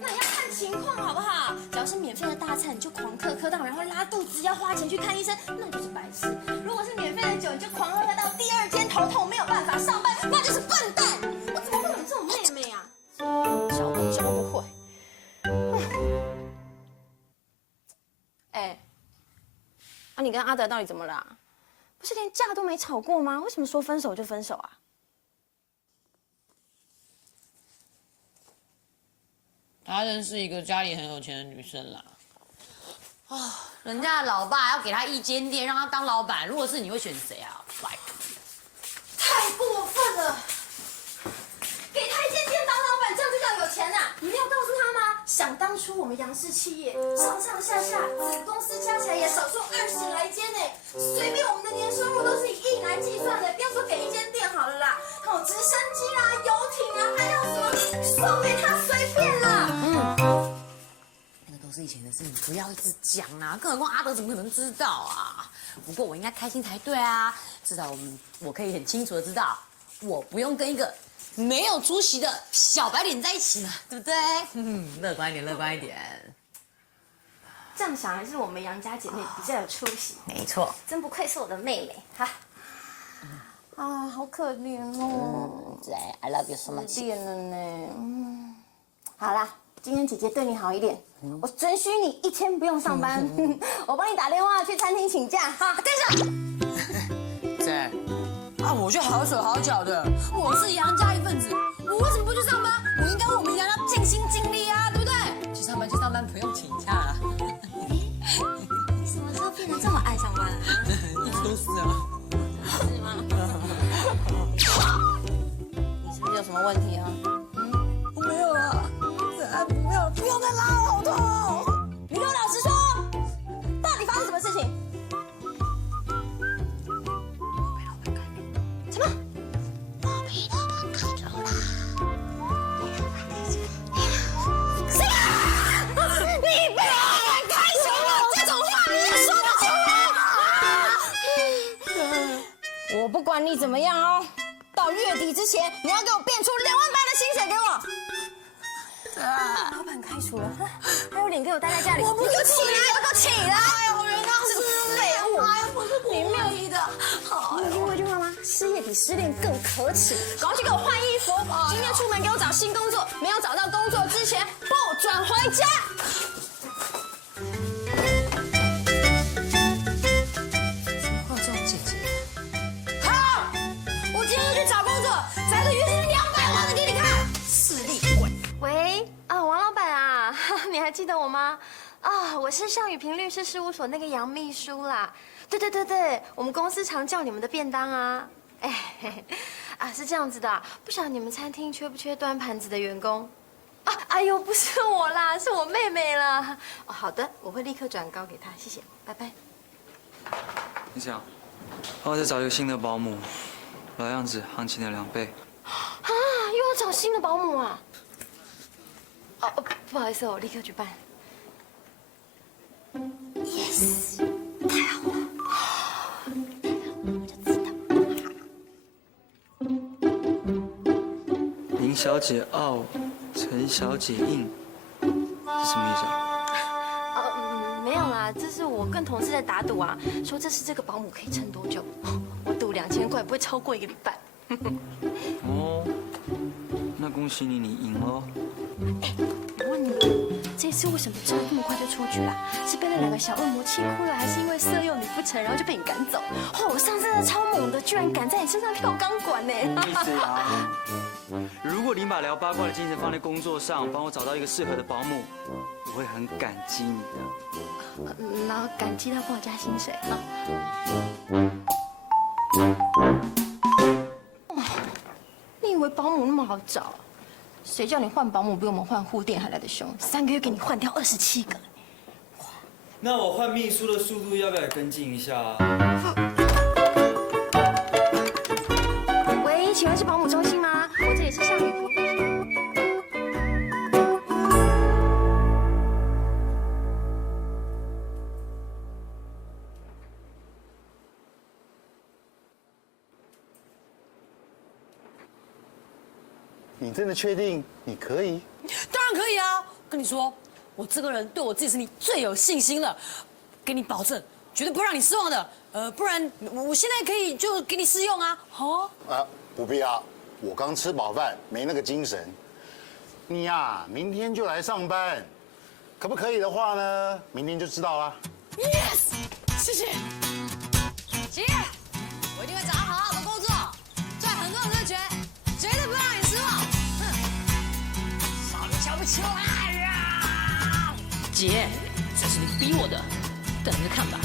那要看情况好不好？只要是免费的大餐，你就狂嗑到，然后拉肚子要花钱去看医生，那就是白痴；如果是免费的酒，你就狂喝到第二天头痛没有办法上班，那就是笨蛋。我怎么会有这种妹妹啊？小狗教不会。哎，啊，你跟阿德到底怎么了？不是连架都没吵过吗？为什么说分手就分手啊？他认识一个家里很有钱的女生啦。啊，人家的老爸要给他一间店，让他当老板。如果是你会选谁啊？拜托。太过分了！给他一间店当老板，这样就叫有钱啊？你没有告诉他吗？想当初我们杨氏企业上上下下子公司加起来也少说20来间呢，随便我们的年收入都是以亿来计算的，不要说给一间店好了啦，还有直升机啦、游艇啊，还有什么送给他随便啦。那个都是以前的事，你不要一直讲啊！更何况阿德怎么可能知道啊？不过我应该开心才对啊，至少我可以很清楚的知道，我不用跟一个没有出息的小白脸在一起嘛，对不对？乐观一点，乐观一点。这样想还是我们杨家姐妹比较有出息。没错，真不愧是我的妹妹哈。啊，好可怜哦。对 ，I love you so much。失恋了呢。好啦，今天姐姐对你好一点，我准许你1天不用上班，我帮你打电话去餐厅请假哈。等一下。对。啊，我就好手好脚的，我是杨家一份子，我为什么不去上班？我应该为我们杨家尽心尽力啊，对不对？去上班，不用请假啊。你什么时候变得这么爱上班啊？一直都是啊。是吗？你是不是有什么问题啊？我没有啊，不要再拉了，好痛哦！你给我老实说，到底发生什么事情？什么？我被老板开除了。谁啊？你被老板开除了？这种话你也说得出来？我不管你怎么样哦，到月底之前你要给我变出2万8的薪水给我。老板开除了，还有脸给我待在家里？我不起来，我给我起来！哎呦，原谅是废物！哎呀，不是故意的。好，你有听过一句话吗？失业比失恋更可耻。赶快去给我换衣服，今天出门给我找新工作，没有找到工作之前不准回家。怎么会有这种姐姐？好，我今天就去找工作，找个月薪200万的给你看。势利鬼。喂，啊，王老板啊，你还记得我吗？啊，我是尚宇平律师事务所那个杨秘书啦。对，我们公司常叫你们的便当啊。哎，是这样子的，不晓得你们餐厅缺不缺端盘子的员工？啊，哎呦，不是我啦，是我妹妹啦。哦，好的，我会立刻转告给她，谢谢，拜拜。你想，帮我再找一个新的保姆，老样子，行情的2倍。啊，又要找新的保姆啊？哦，不好意思，我立刻去办。Yes， 太好了，我就知道。林小姐傲，陈小姐硬，是什么意思啊？没有啦，这是我跟同事在打赌啊，说这次这个保姆可以撑多久？我赌2000块，不会超过1个礼拜。哦，那恭喜你，你赢喽。我问你，这次为什么真的这么快就出局了？是被那2个小恶魔气哭了，还是因为色诱你不成，然后就被你赶走？哦，我上次真的超猛的，居然敢在你身上跳钢管呢！意思啊，如果你把聊八卦的精神放在工作上，帮我找到一个适合的保姆，我会很感激你的。然后感激他帮我加薪水啊。你以为保姆那么好找？谁叫你换保姆比我们换护垫还来得凶？3个月给你换掉27个。那我换秘书的速度要不要也跟进一下啊？喂，请问是保姆中心吗？我这里是向宇服务中心。你真的确定你可以？当然可以啊！跟你说，我这个人对我自己实力最有信心了，给你保证，绝对不会让你失望的。不然我现在可以就给你试用啊！好。不必要，我刚吃饱饭，没那个精神。你呀，明天就来上班，可不可以的话呢？明天就知道了。Yes， 谢谢。姐，我一定会找到好好的工作，赚很多很多钱，绝对不会让你失望。少你瞧不起我呀！姐，这是你逼我的，等着看吧。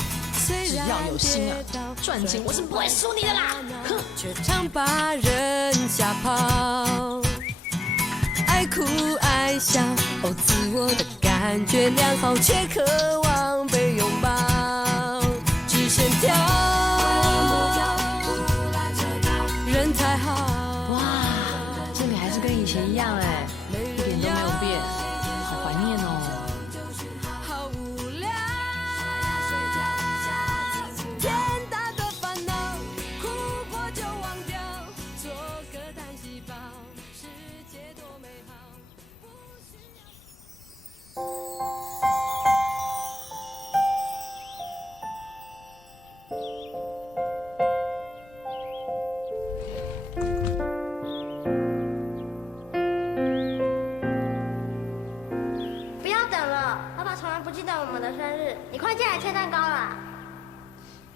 只要有心啊，赚钱我是不会输你的啦！哼，却常把人吓跑。爱哭爱笑，哦，自我的感觉良好，却渴望被拥抱。直线条，人太好。哇，这里还是跟以前一样哎，一点都没有变，好怀念哦。天大的烦恼，哭过就忘掉，做个单细胞，世界多美好。不要等了，爸爸从来不记得我们的生日，你快进来切蛋糕啦！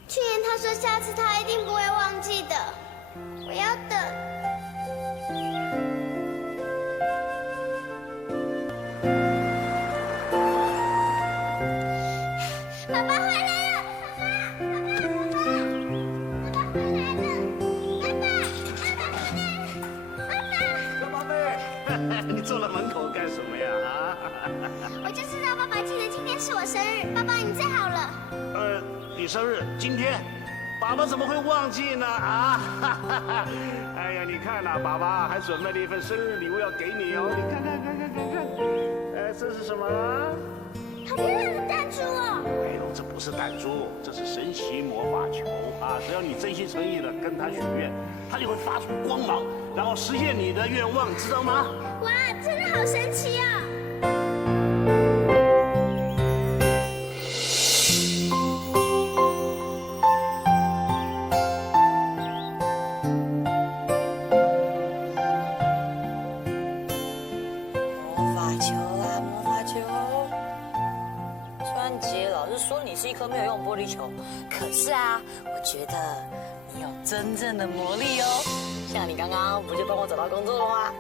去年他说下次他一定不会忘记的，我要等。爸爸回来了！爸爸回来了！小宝贝，你坐在门口干什么呀？我就知道爸爸记得今天是我生日，爸爸你最好了。你生日今天，爸爸怎么会忘记呢？啊！哎呀，你看呐，爸爸还准备了一份生日礼物要给你哦。你看，这是什么？好漂亮的弹珠哦！哎呦，这不是弹珠，这是神奇魔法球啊！只要你真心诚意的跟他许愿，他就会发出光芒，然后实现你的愿望，知道吗？哇，真的好神奇哦！是一颗没有用玻璃球，可是啊，我觉得你有真正的魔力哦。像你刚刚不就帮我找到工作了吗？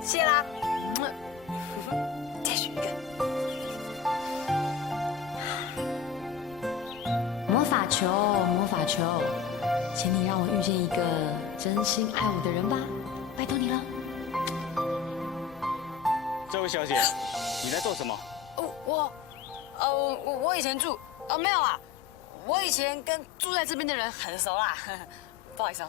谢啦。再选一个。魔法球，魔法球，请你让我遇见一个真心爱我的人吧，拜托你了。这位小姐，你在做什么？我以前住。没有啊，我以前跟住在这边的人很熟啦，不好意思哦。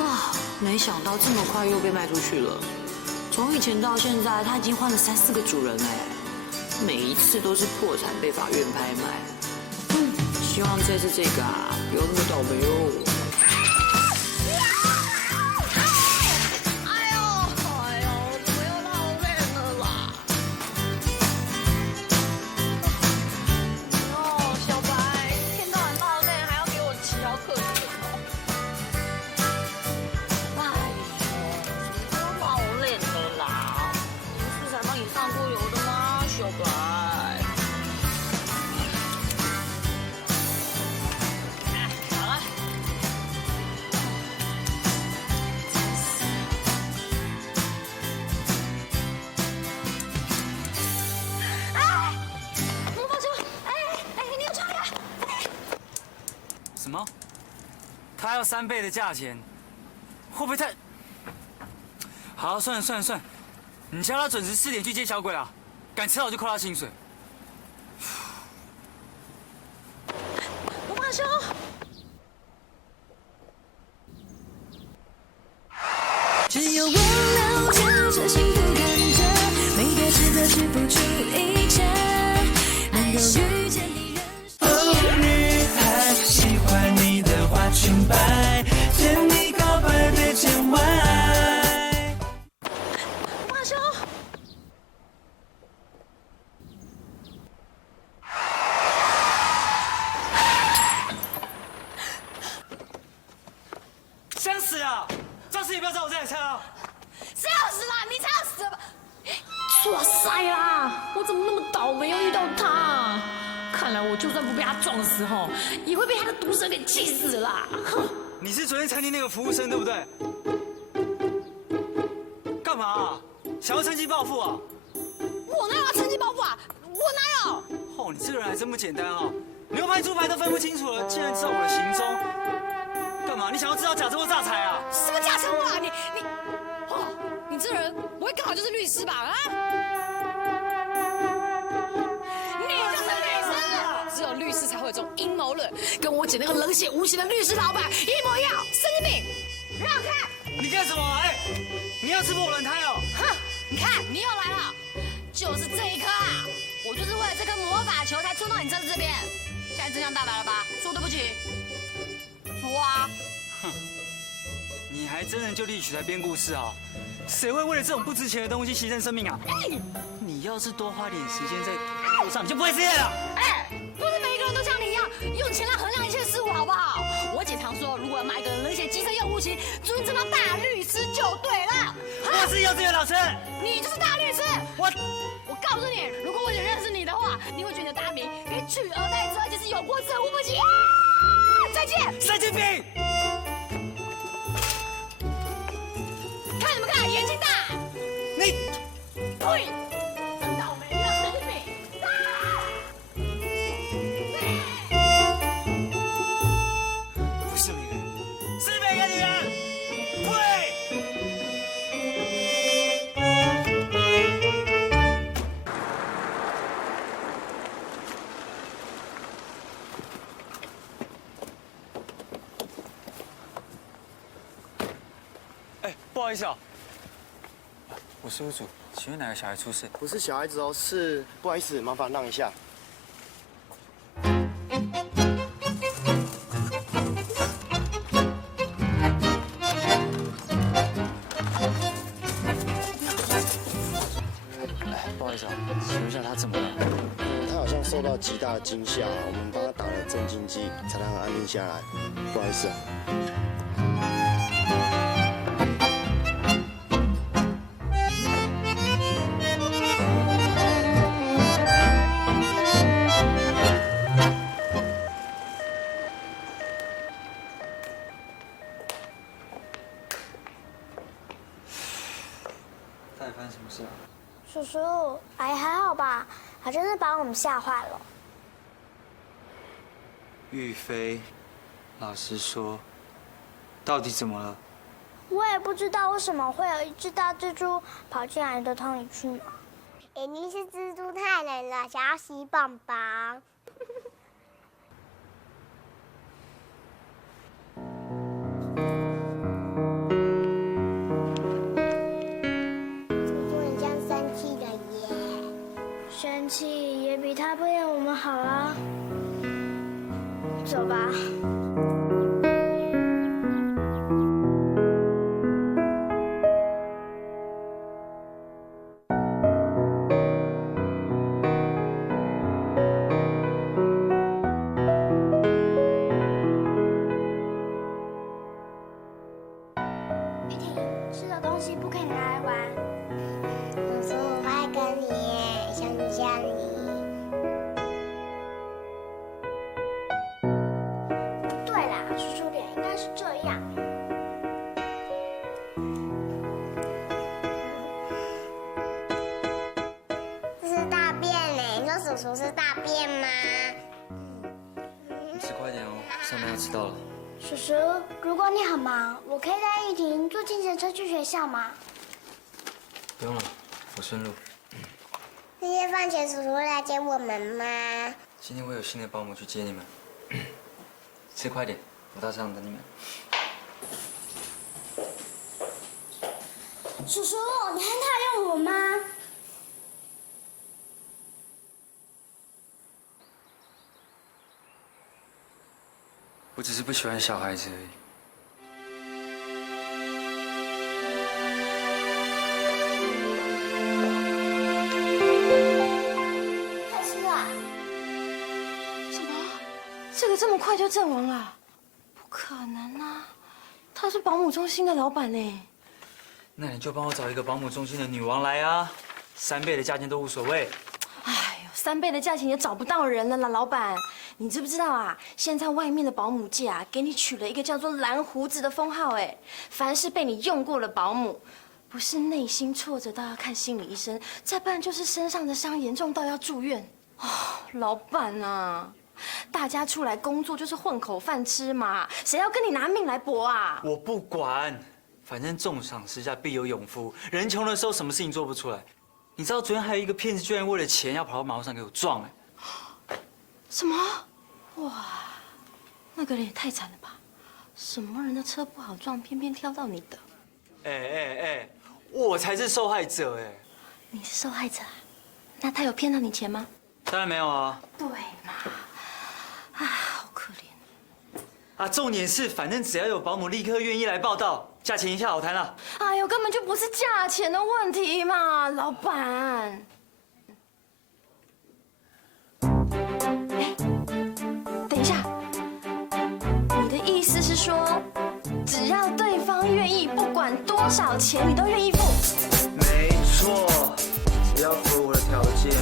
啊，没想到这么快又被卖出去了。从以前到现在，他已经换了3、4个主人哎，每一次都是破产被法院拍卖。希望这次这个啊，不要那么倒霉哦。要3倍的价钱，会不会太……好，算了，你叫他准时4点去接小鬼啊，敢迟到我就扣他薪水。罗马兄，只有我了解这幸福感觉，没别值得去付出一切，能够遇见你。女孩喜欢你的花裙摆，甜蜜告白对见外。马兄，想死啊！肇事也不要找我这台车啊！谁要死啦？你才要死吧！哇塞啦！我怎么那么倒霉又遇到他？看来我就算不被他撞死吼，也会被他的毒舌给气死啦！哼！你是昨天餐厅那个服务生对不对？干嘛啊？想要趁机报复啊？我哪有要趁机报复啊？我哪有？哦，你这个人还真不简单啊！牛排猪排都分不清楚了，竟然知道我的行踪，干嘛？你想要制造假车或诈财啊？什么假车啊？你这人不会刚好就是律师吧？啊？你就是律师，只有律师才会有这种阴谋论，跟我姐那个冷血无情的律师老板一模一样，神经病！让我看！你干什么啊？你要吃破我轮胎哦！哼！你看，你又来了，就是这一颗啊！我就是为了这颗魔法球才冲到你车子这边。现在真相大白了吧？说对不起。说啊！哼！你还真能就地取材编故事啊？谁会为了这种不值钱的东西牺牲生命啊？你要是多花点时间在工作上，你就不会失业了。不是每一个人都像你一样用钱来衡量一切事物，好不好？我姐常说，如果要买一个人冷血机车又无情，尊称他大律师就对了。我是幼稚园老师，你就是大律师。我告诉你，如果我姐认识你的话，你会觉得你的大名可以取而代之，而且是有过之而无不及。再见，神经病！看什么看？眼睛大！你，呸！真倒霉，神经病！不是每个人，是每个女人。呸！不好意思啊，我是屋主，请问哪个小孩出事？不是小孩子哦，是不好意思，麻烦让一下。不好意思啊，请问一下他怎么了？他好像受到极大的惊吓，我们帮他打了镇静剂，才让他安定下来。不好意思啊。到底发生什么事啊？叔叔，阿姨还好吧？她真是把我们吓坏了。玉飞，老实说，到底怎么了？我也不知道为什么会有一只大蜘蛛跑进来的汤里去呢。一定是蜘蛛太冷了，想要洗棒棒。生气也比他不要我们好啊！走吧。玉婷，吃的东西不可以拿来玩。叔叔，我爱跟你耶，像不像你？不对啦，叔叔脸应该是这样。这是大便嘞，你说叔叔是大便吗？你吃快点哦，上班要迟到了。叔叔，如果你很忙，我可以带玉婷坐计程车去学校吗？不用了，我顺路。今天放学，叔叔会来接我们吗？今天会有新的保姆去接你们。吃快点，我到车上等你们。叔叔，你很讨厌我吗？我只是不喜欢小孩子而已。太师啊！什么？这个这么快就阵亡了？不可能啊！他是保姆中心的老板呢。那你就帮我找一个保姆中心的女王来啊，3倍的价钱都无所谓。哎呦，3倍的价钱也找不到人了啦，老板。你知不知道啊？现在外面的保姆界啊，给你取了一个叫做“蓝胡子”的封号，哎，凡是被你用过的保姆，不是内心挫折到要看心理医生，再不然就是身上的伤严重到要住院。哦，老板啊，大家出来工作就是混口饭吃嘛，谁要跟你拿命来搏啊？我不管。反正重赏之下必有勇夫，人穷的时候什么事情做不出来。你知道昨天还有一个骗子居然为了钱要跑到马路上给我撞哎！什么？哇，那个人也太惨了吧！什么人的车不好撞，偏偏挑到你的？哎，我才是受害者哎！你是受害者啊？那他有骗到你钱吗？当然没有啊。对嘛？啊，好可怜。啊，重点是反正只要有保姆立刻愿意来报到。价钱一下好谈了。哎呦，根本就不是价钱的问题嘛，老板。哎，等一下，你的意思是说，只要对方愿意，不管多少钱，你都愿意付？没错，只要符合我的条件。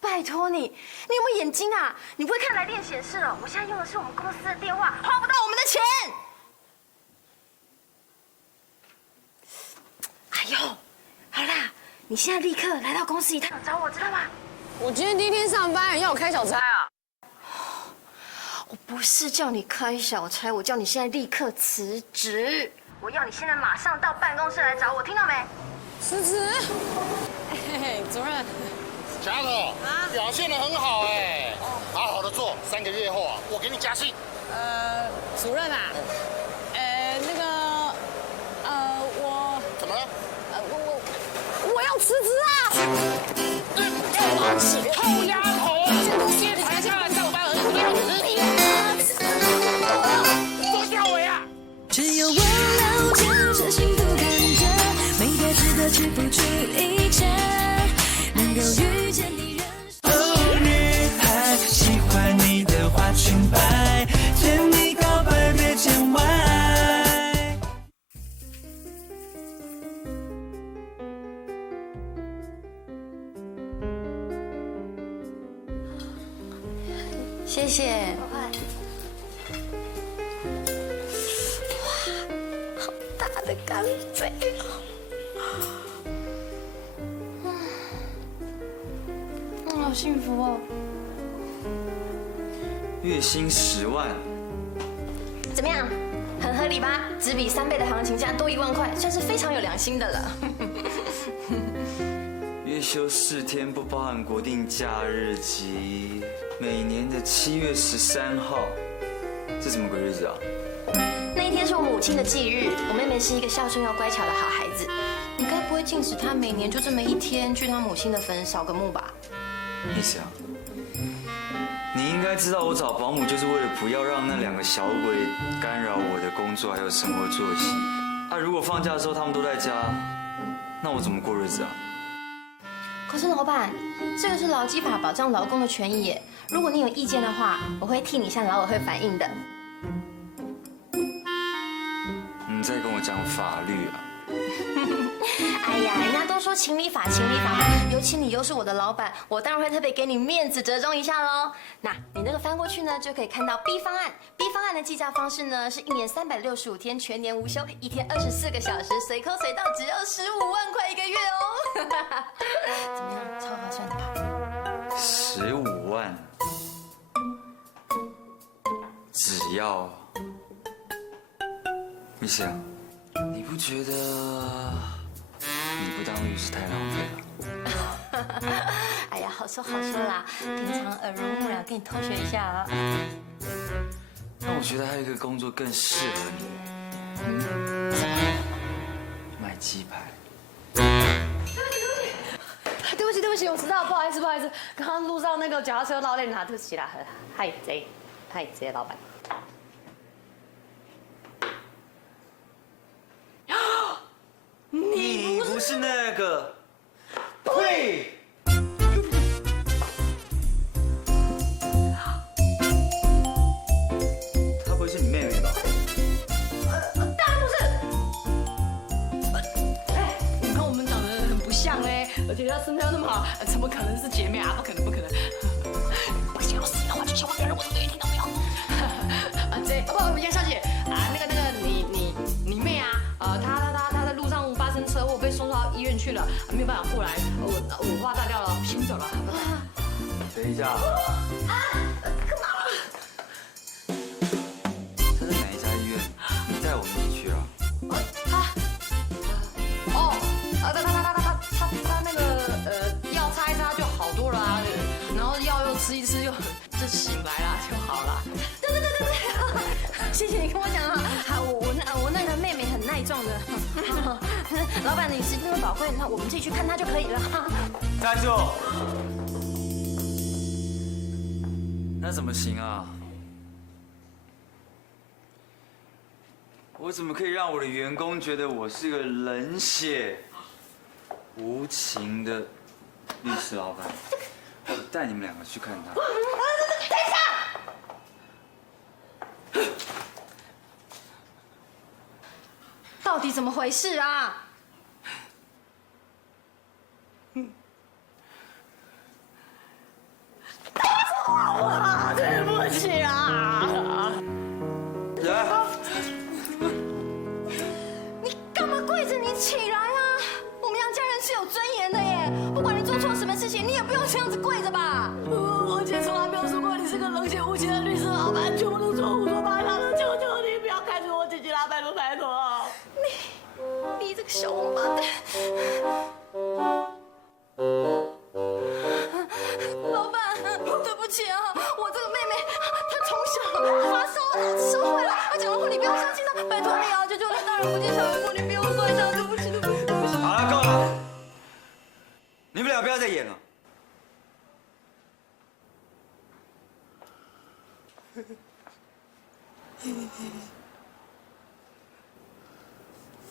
拜托你，你有没有眼睛啊？你不会看来电显示哦？我现在用的是我们公司的电话，花不到我们的钱。哎呦，好啦，你现在立刻来到公司一趟找我，知道吗？我今天第一天上班，要我开小差啊？我不是叫你开小差，我叫你现在立刻辞职。我要你现在马上到办公室来找我，听到没？辞职。嘿，主任。贾头，表现得很好哎，好好的做，3个月后啊，我给你加薪。主任啊，那个，我怎么了？我要辞职啊！臭丫头，今天才下来上班而已，你要辞职？多吊尾啊！只有我了解这幸福感觉，美得值得去付出一切，能够遇见你。哦，女孩喜欢你的花裙摆，见你告白别见外。谢谢。哇，好大的干杯好幸福哦。月薪10万，怎么样？很合理吧？只比3倍的行情价多1万块，算是非常有良心的了。月月休4天，不包含国定假日及每年的7月13号，这什么鬼日子啊？那一天是我母亲的忌日，我妹妹是一个孝顺又乖巧的好孩子，你该不会禁止她每年就这么一天去她母亲的坟扫个墓吧？丽香，你应该知道我找保姆就是为了不要让那2个小鬼干扰我的工作还有生活作息。如果放假的时候他们都在家，那我怎么过日子啊？可是老板，这个是劳基法保障劳工的权益耶，如果你有意见的话，我会替你向劳委会反映的。你在跟我讲法律啊？哎呀，人家都说情理法，情理法嘛，尤其你又是我的老板，我当然会特别给你面子，折中一下喽。那你那个翻过去呢，就可以看到 B 方案。B 方案的计价方式呢，是1年365天，全年无休，1天24个小时，随扣随到，只要15万块1个月哦。怎么样，超划算的吧？15万，只要米香，你不觉得你不当律师太浪费了？哎呀，好说好说啦，平常耳濡目染，跟你偷学一下啊。但我觉得还有一个工作更适合你，卖鸡排。对不起，我知道，不好意思，刚刚路上那个脚踏车绕链，对不起啦，太贼，老板。你不是那个，呸！她不会是你妹妹吧？当然不是。你看我们长得很不像哎，而且她身材那么好，怎么可能是姐妹啊？不可能。不行，我死了，我去千万不要让我的对听到没有？不，杨小姐啊，那个你妹啊，她在路上发生车祸，被送到医院去了，没有办法过来，我话大掉了，先走了，拜拜。等一下。干嘛？他在哪一家医院？你带我们一起去啊？他那个药擦一擦就好多了啊，然后药又吃一吃就醒来了就好了。对，谢谢你跟我讲啊。好，我那个妹妹很耐撞的。老板，你时间那么宝贵，那我们自己去看她就可以了。站住！那怎么行啊？我怎么可以让我的员工觉得我是个冷血无情的律师老板？我带你们2个去看他。等一下！到底怎么回事啊？对不起啊！你干嘛跪着？你起来啊！我们杨家人是有尊严的耶，不管你做错什么事情，你也不用这样子跪着吧？我姐从来没有说过你是个冷血无情的律师老板，全部都是我胡说八道的，求求你不要开除我姐姐啦，拜托！你这个小王八蛋！老板，对不起啊，我这个妹妹她从小发烧烧坏了，她讲的话你不要相信她，拜托你啊，求求你，大人不见小人过，你不用怪她，对不起。好了，够了，你们俩不要再演了。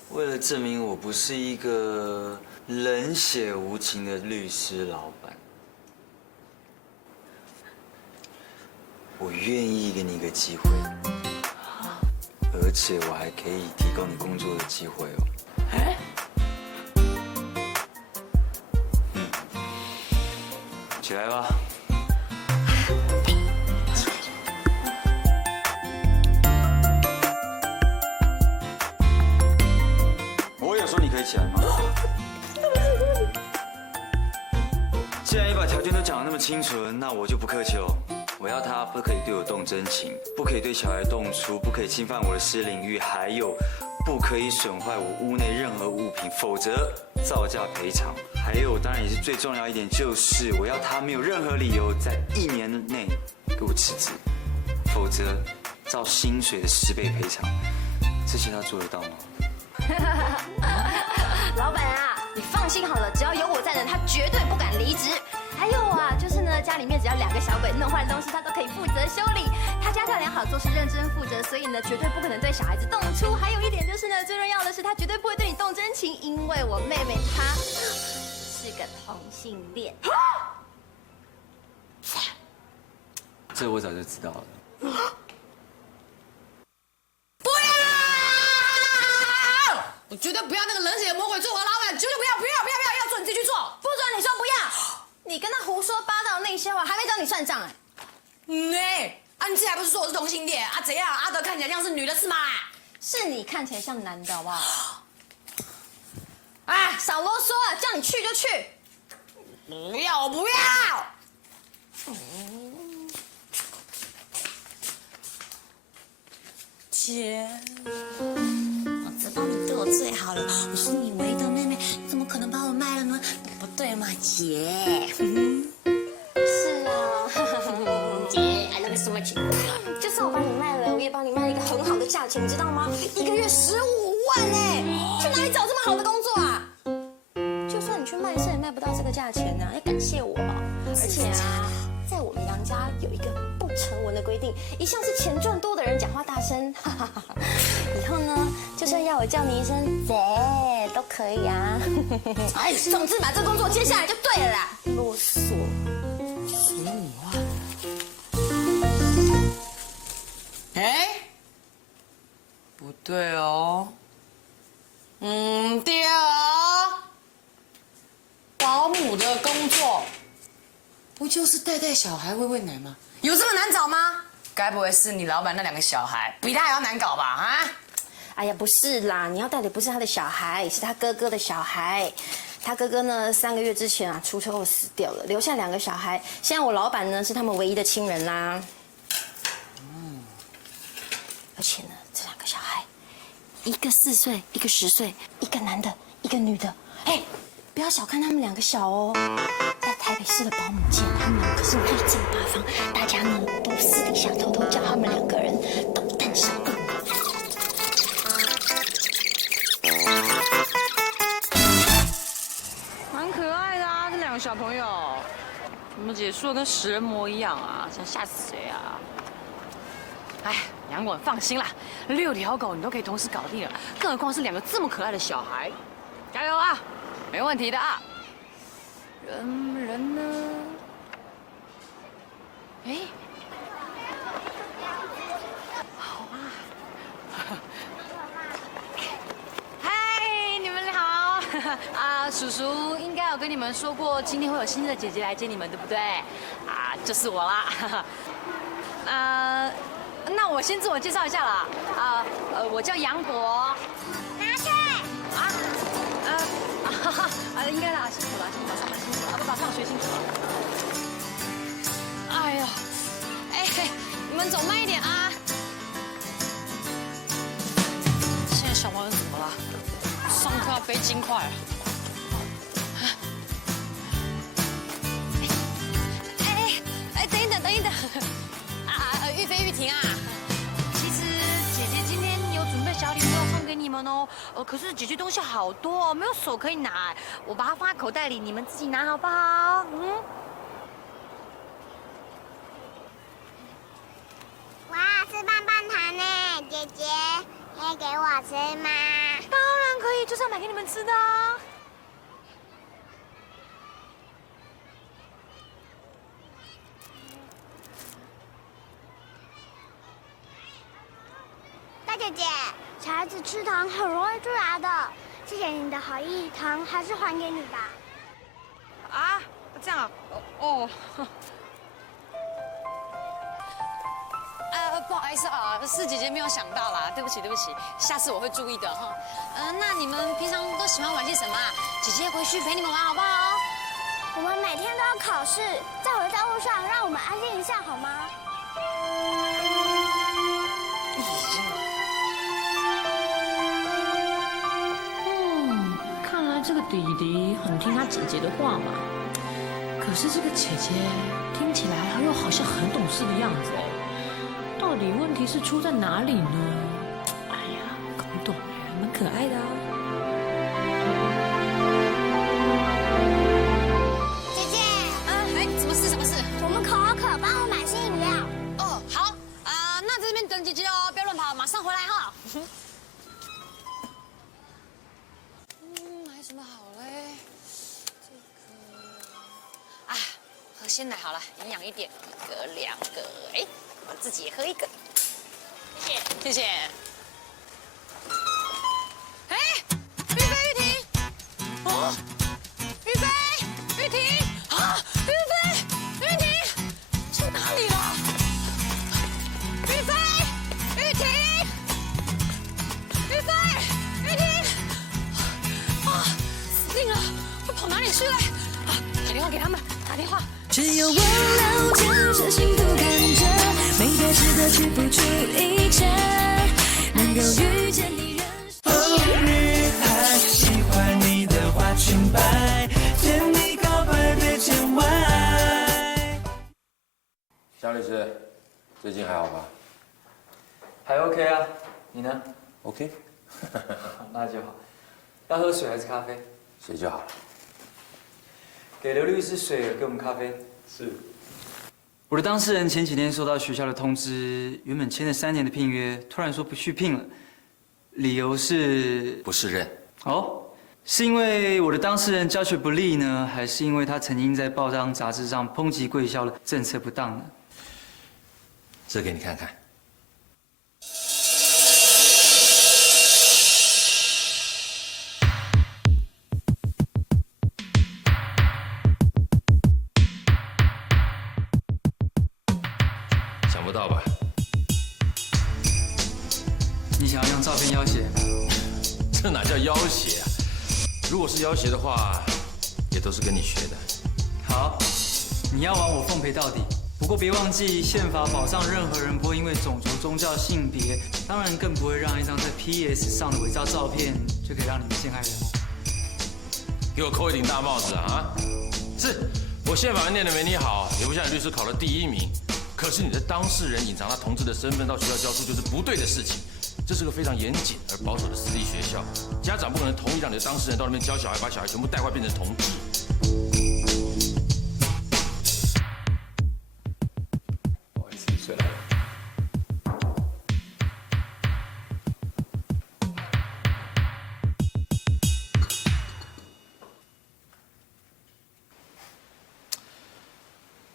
为了证明我不是一个冷血无情的律师老板，我愿意给你一个机会，而且我还可以提供你工作的机会哦。起来吧。我有说你可以起来吗？既然你把条件都讲得那么清楚了，那我就不客气了。我要他不可以对我动真情，不可以对小孩动粗，不可以侵犯我的私领域，还有不可以损坏我屋内任何物品，否则造价赔偿。还有，当然也是最重要一点，就是我要他没有任何理由在1年内给我辞职，否则照薪水的10倍赔偿。这些他做得到吗？老板啊，你放心好了，只要有我在呢，他绝对不敢离职。还有啊，就是呢，家里面只要2个小鬼弄坏的东西，他都可以负责修理。他家教良好，做事认真负责，所以呢，绝对不可能对小孩子动粗。还有一点就是呢，最重要的是，他绝对不会对你动真情，因为我妹妹她是个同性恋。这我早就知道了。不要！我绝对不要那个冷血的魔鬼做我老板，绝对不要！要做你自己去做，不准你说不要！你跟他胡说八道那些话，还没找你算账哎。你之前还不是说我是同性恋啊？怎样？阿德看起来像是女的是吗？是你看起来像男的好不好？哎，少啰嗦了，叫你去就去。不要，我不要。姐，我知道你对我最好了，我是你唯一的妹妹，怎么可能把我卖了呢？不对嘛，姐。是啊，姐 ，I love you so much。就算我把你卖了，我也帮你卖了一个很好的价钱，你知道吗？1个月15万哎，去哪里找这么好的工作啊？就算你去卖肾也卖不到这个价钱呢，要感谢我。而且啊，在我们杨家有一个不成文的规定，一向是钱赚多的人讲话大声。以后呢，就算要我叫你一声姐都可以啊。总之把这工作接下来就对了啦。啰嗦。15万。哎，不对哦。对哦。保姆的工作，不就是带带小孩、喂喂奶吗？有这么难找吗？该不会是你老板那2个小孩比他还要难搞吧？啊？哎呀，不是啦，你要带的不是他的小孩，是他哥哥的小孩。他哥哥呢，3个月之前啊出车祸死掉了，留下2个小孩。现在我老板呢是他们唯一的亲人啦。而且呢，这2个小孩，一个4岁，一个10岁，一个男的，一个女的。哎，不要小看他们2个小哦，在台北市的保姆界，他们2个是威震8方，大家呢都私底下偷偷叫他们2个人捣蛋小恶魔。蛮可爱的啊，这2个小朋友，怎么姐说的跟食人魔一样啊？想吓死谁啊？哎，杨管放心啦，6条狗你都可以同时搞定了，更何况是2个这么可爱的小孩，加油啊！没问题的啊。人呢？哎，好啊。嗨，你们好。啊，叔叔应该有跟你们说过，今天会有新的姐姐来接你们，对不对？啊，就是我啦。那我先自我介绍一下啦。我叫杨博。拿去。应该啦，辛苦了，上班辛苦了，不，上学辛苦了。哎呦，你们走慢一点啊！现在小朋友怎么了？上课要背金块了。等一等，玉飞玉婷啊，其实姐姐今天有准备小礼物要送给你们哦。可是姐姐东西好多哦，没有手可以拿，我把它放在口袋里，你们自己拿好不好？哇，是棒棒糖呢，姐姐可以给我吃吗？当然可以，就是要买给你们吃的啊。大姐姐，小孩子吃糖很容易蛀牙的，谢谢你的好意，糖还是还给你吧。啊，这样啊？哦。不好意思啊，是姐姐没有想到啦，对不起，下次我会注意的哈。那你们平常都喜欢玩些什么啊？姐姐回去陪你们玩好不好？我们每天都要考试，在回家路上让我们安静一下好吗？弟弟很听他姐姐的话嘛。可是这个姐姐听起来又好像很懂事的样子哦。到底问题是出在哪里呢？哎呀，搞不懂哎，蛮可爱的啊。姐姐，什么事？什么事？我们口渴，帮我买新饮料。哦，好啊，那在这边等姐姐哦，不要乱跑，马上回来哈。买什么好嘞？这个啊，喝鲜奶好了，营养一点，一个2个，哎，我自己也喝一个。谢谢，谢谢。哎，玉飞、玉婷，哦，玉飞、玉婷啊，玉飞、玉婷去哪里了？玉飞、玉婷，玉飞、玉婷，啊，死定了，会跑哪里去嘞？啊，打电话给他们，打电话。只有我了解这幸福感觉，没得值得去付出一切，能够遇见你。哦，女孩喜欢你的花裙摆，甜蜜告白别见外。江律师，最近还好吧？还 OK 啊，你呢 ？OK， 那就好。要喝水还是咖啡？水就好了。给刘律师水，给我们咖啡。是。我的当事人前几天收到学校的通知，原本签了3年的聘约，突然说不续聘了，理由是不适任。哦，是因为我的当事人教学不力呢，还是因为他曾经在报章杂志上抨击贵校的政策不当呢？这给你看看。想不到吧？你想要用照片要挟？这哪叫要挟啊？如果是要挟的话，也都是跟你学的。好，你要玩我奉陪到底。不过别忘记，宪法保障任何人不会因为种族、宗教、性别，当然更不会让一张在 PS 上的伪造照片就可以让你们陷害人哦。给我扣一顶大帽子啊！是我宪法念得没你好，也不像你律师考了第1名。可是你的当事人隐藏他同志的身份到学校教书，就是不对的事情。这是个非常严谨而保守的私立学校，家长不可能同意让你的当事人到那边教小孩，把小孩全部带坏变成同志。不好意思，睡了。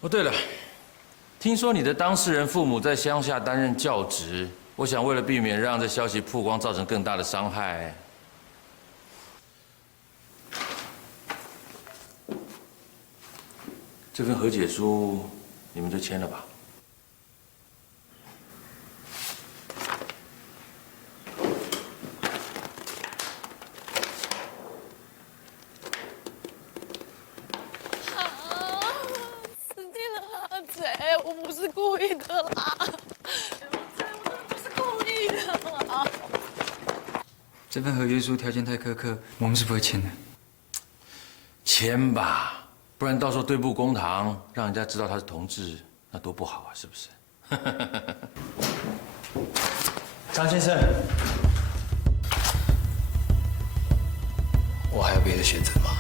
哦，对了，听说你的当事人父母在乡下担任教职。我想为了避免让这消息曝光，造成更大的伤害，这份和解书你们就签了吧。死定了，阿贼，我不是故意的啦。这份合约书条件太苛刻，我们是不会签的。签吧，不然到时候对簿公堂，让人家知道他是同志，那多不好啊，是不是？张先生，我还有别的选择吗？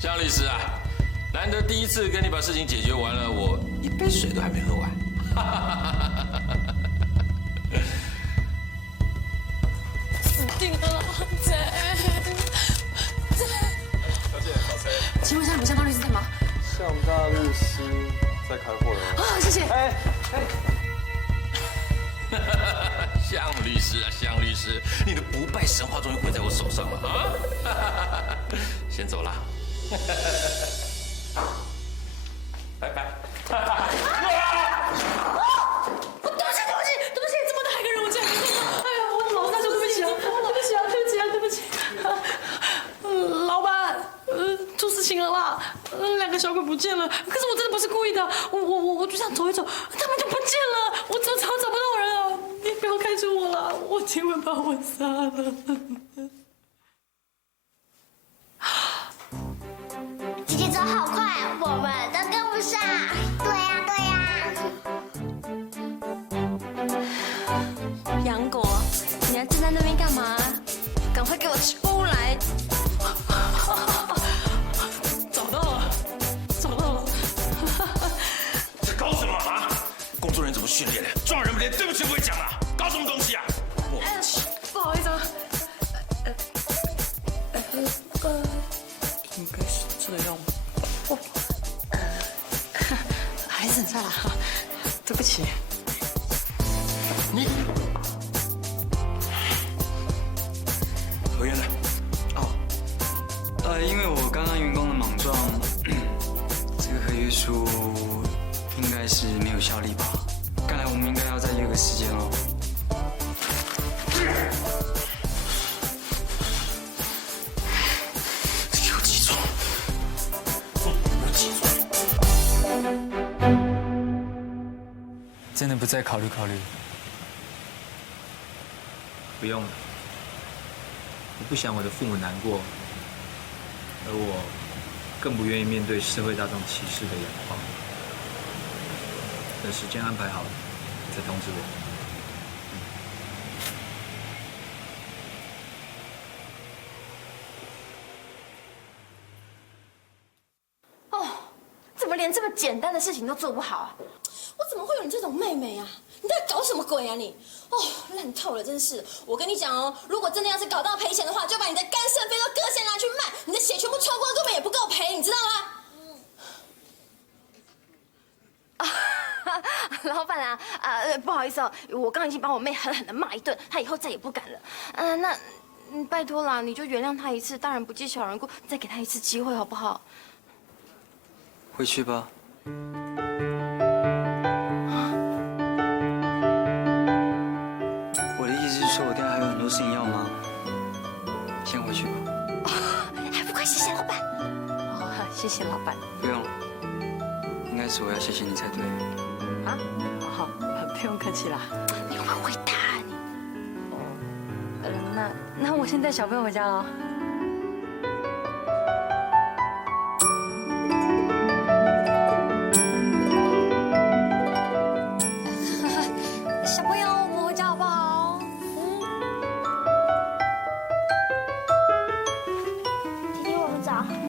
江律师啊，难得第一次跟你把事情解决完了，我一杯水都还没喝完。死定了，阿贼！小姐，找谁？请问一下，你们向大律师在吗？向大律师在开会哦。啊，谢谢。向律师啊，向律师，你的不败神话终于毁在我手上了啊！先走了。拜拜。对不起，这么大一个人，我竟然没看到。哎呀，我老大说对不起啊，对不起。老板，出事情了啦，2个小鬼不见了。可是我真的不是故意的，我就想走一走，他们就不见了，我怎么找不到人啊？你不要要开除我了，我亲吻把我杀了。姐姐走好快，我们都跟不上。对呀，对呀。杨果，你还站在那边干嘛？赶快给我出来！找到了。这搞什么啊？工作人员怎么训练的？撞人连对不起不会讲啊？搞什么东西啊？不好意思啊。应该是这样吧。还是在啦，对不起。你合约呢？因为我刚刚员工的莽撞，这个合约书应该是没有效力吧？看来我们应该要再约个时间喽。有记错，有记错。真的不再考虑考虑？不用了，我不想我的父母难过，而我更不愿意面对社会大众歧视的眼光。等时间安排好了，再通知我。哦，怎么连这么简单的事情都做不好啊？我怎么会有你这种妹妹啊？你在搞什么鬼啊你？哦，烂透了，真是！我跟你讲哦，如果真的要是搞到赔钱的话，就把你的肝肾肺都割下拿去卖，你的血全部抽光，根本也不够赔，你知道吗？老板啊，不好意思哦，我刚刚已经把我妹狠狠的骂一顿，她以后再也不敢了。那拜托啦，你就原谅她一次，大人不计小人过，再给她一次机会好不好？回去吧。我的意思是说，我等下还有很多事情要忙，先回去吧。还不快谢谢老板？哦，谢谢老板。不用了，应该是我要谢谢你才对。啊？好，不用客气啦。你很伟大，你。那我先带小朋友回家了。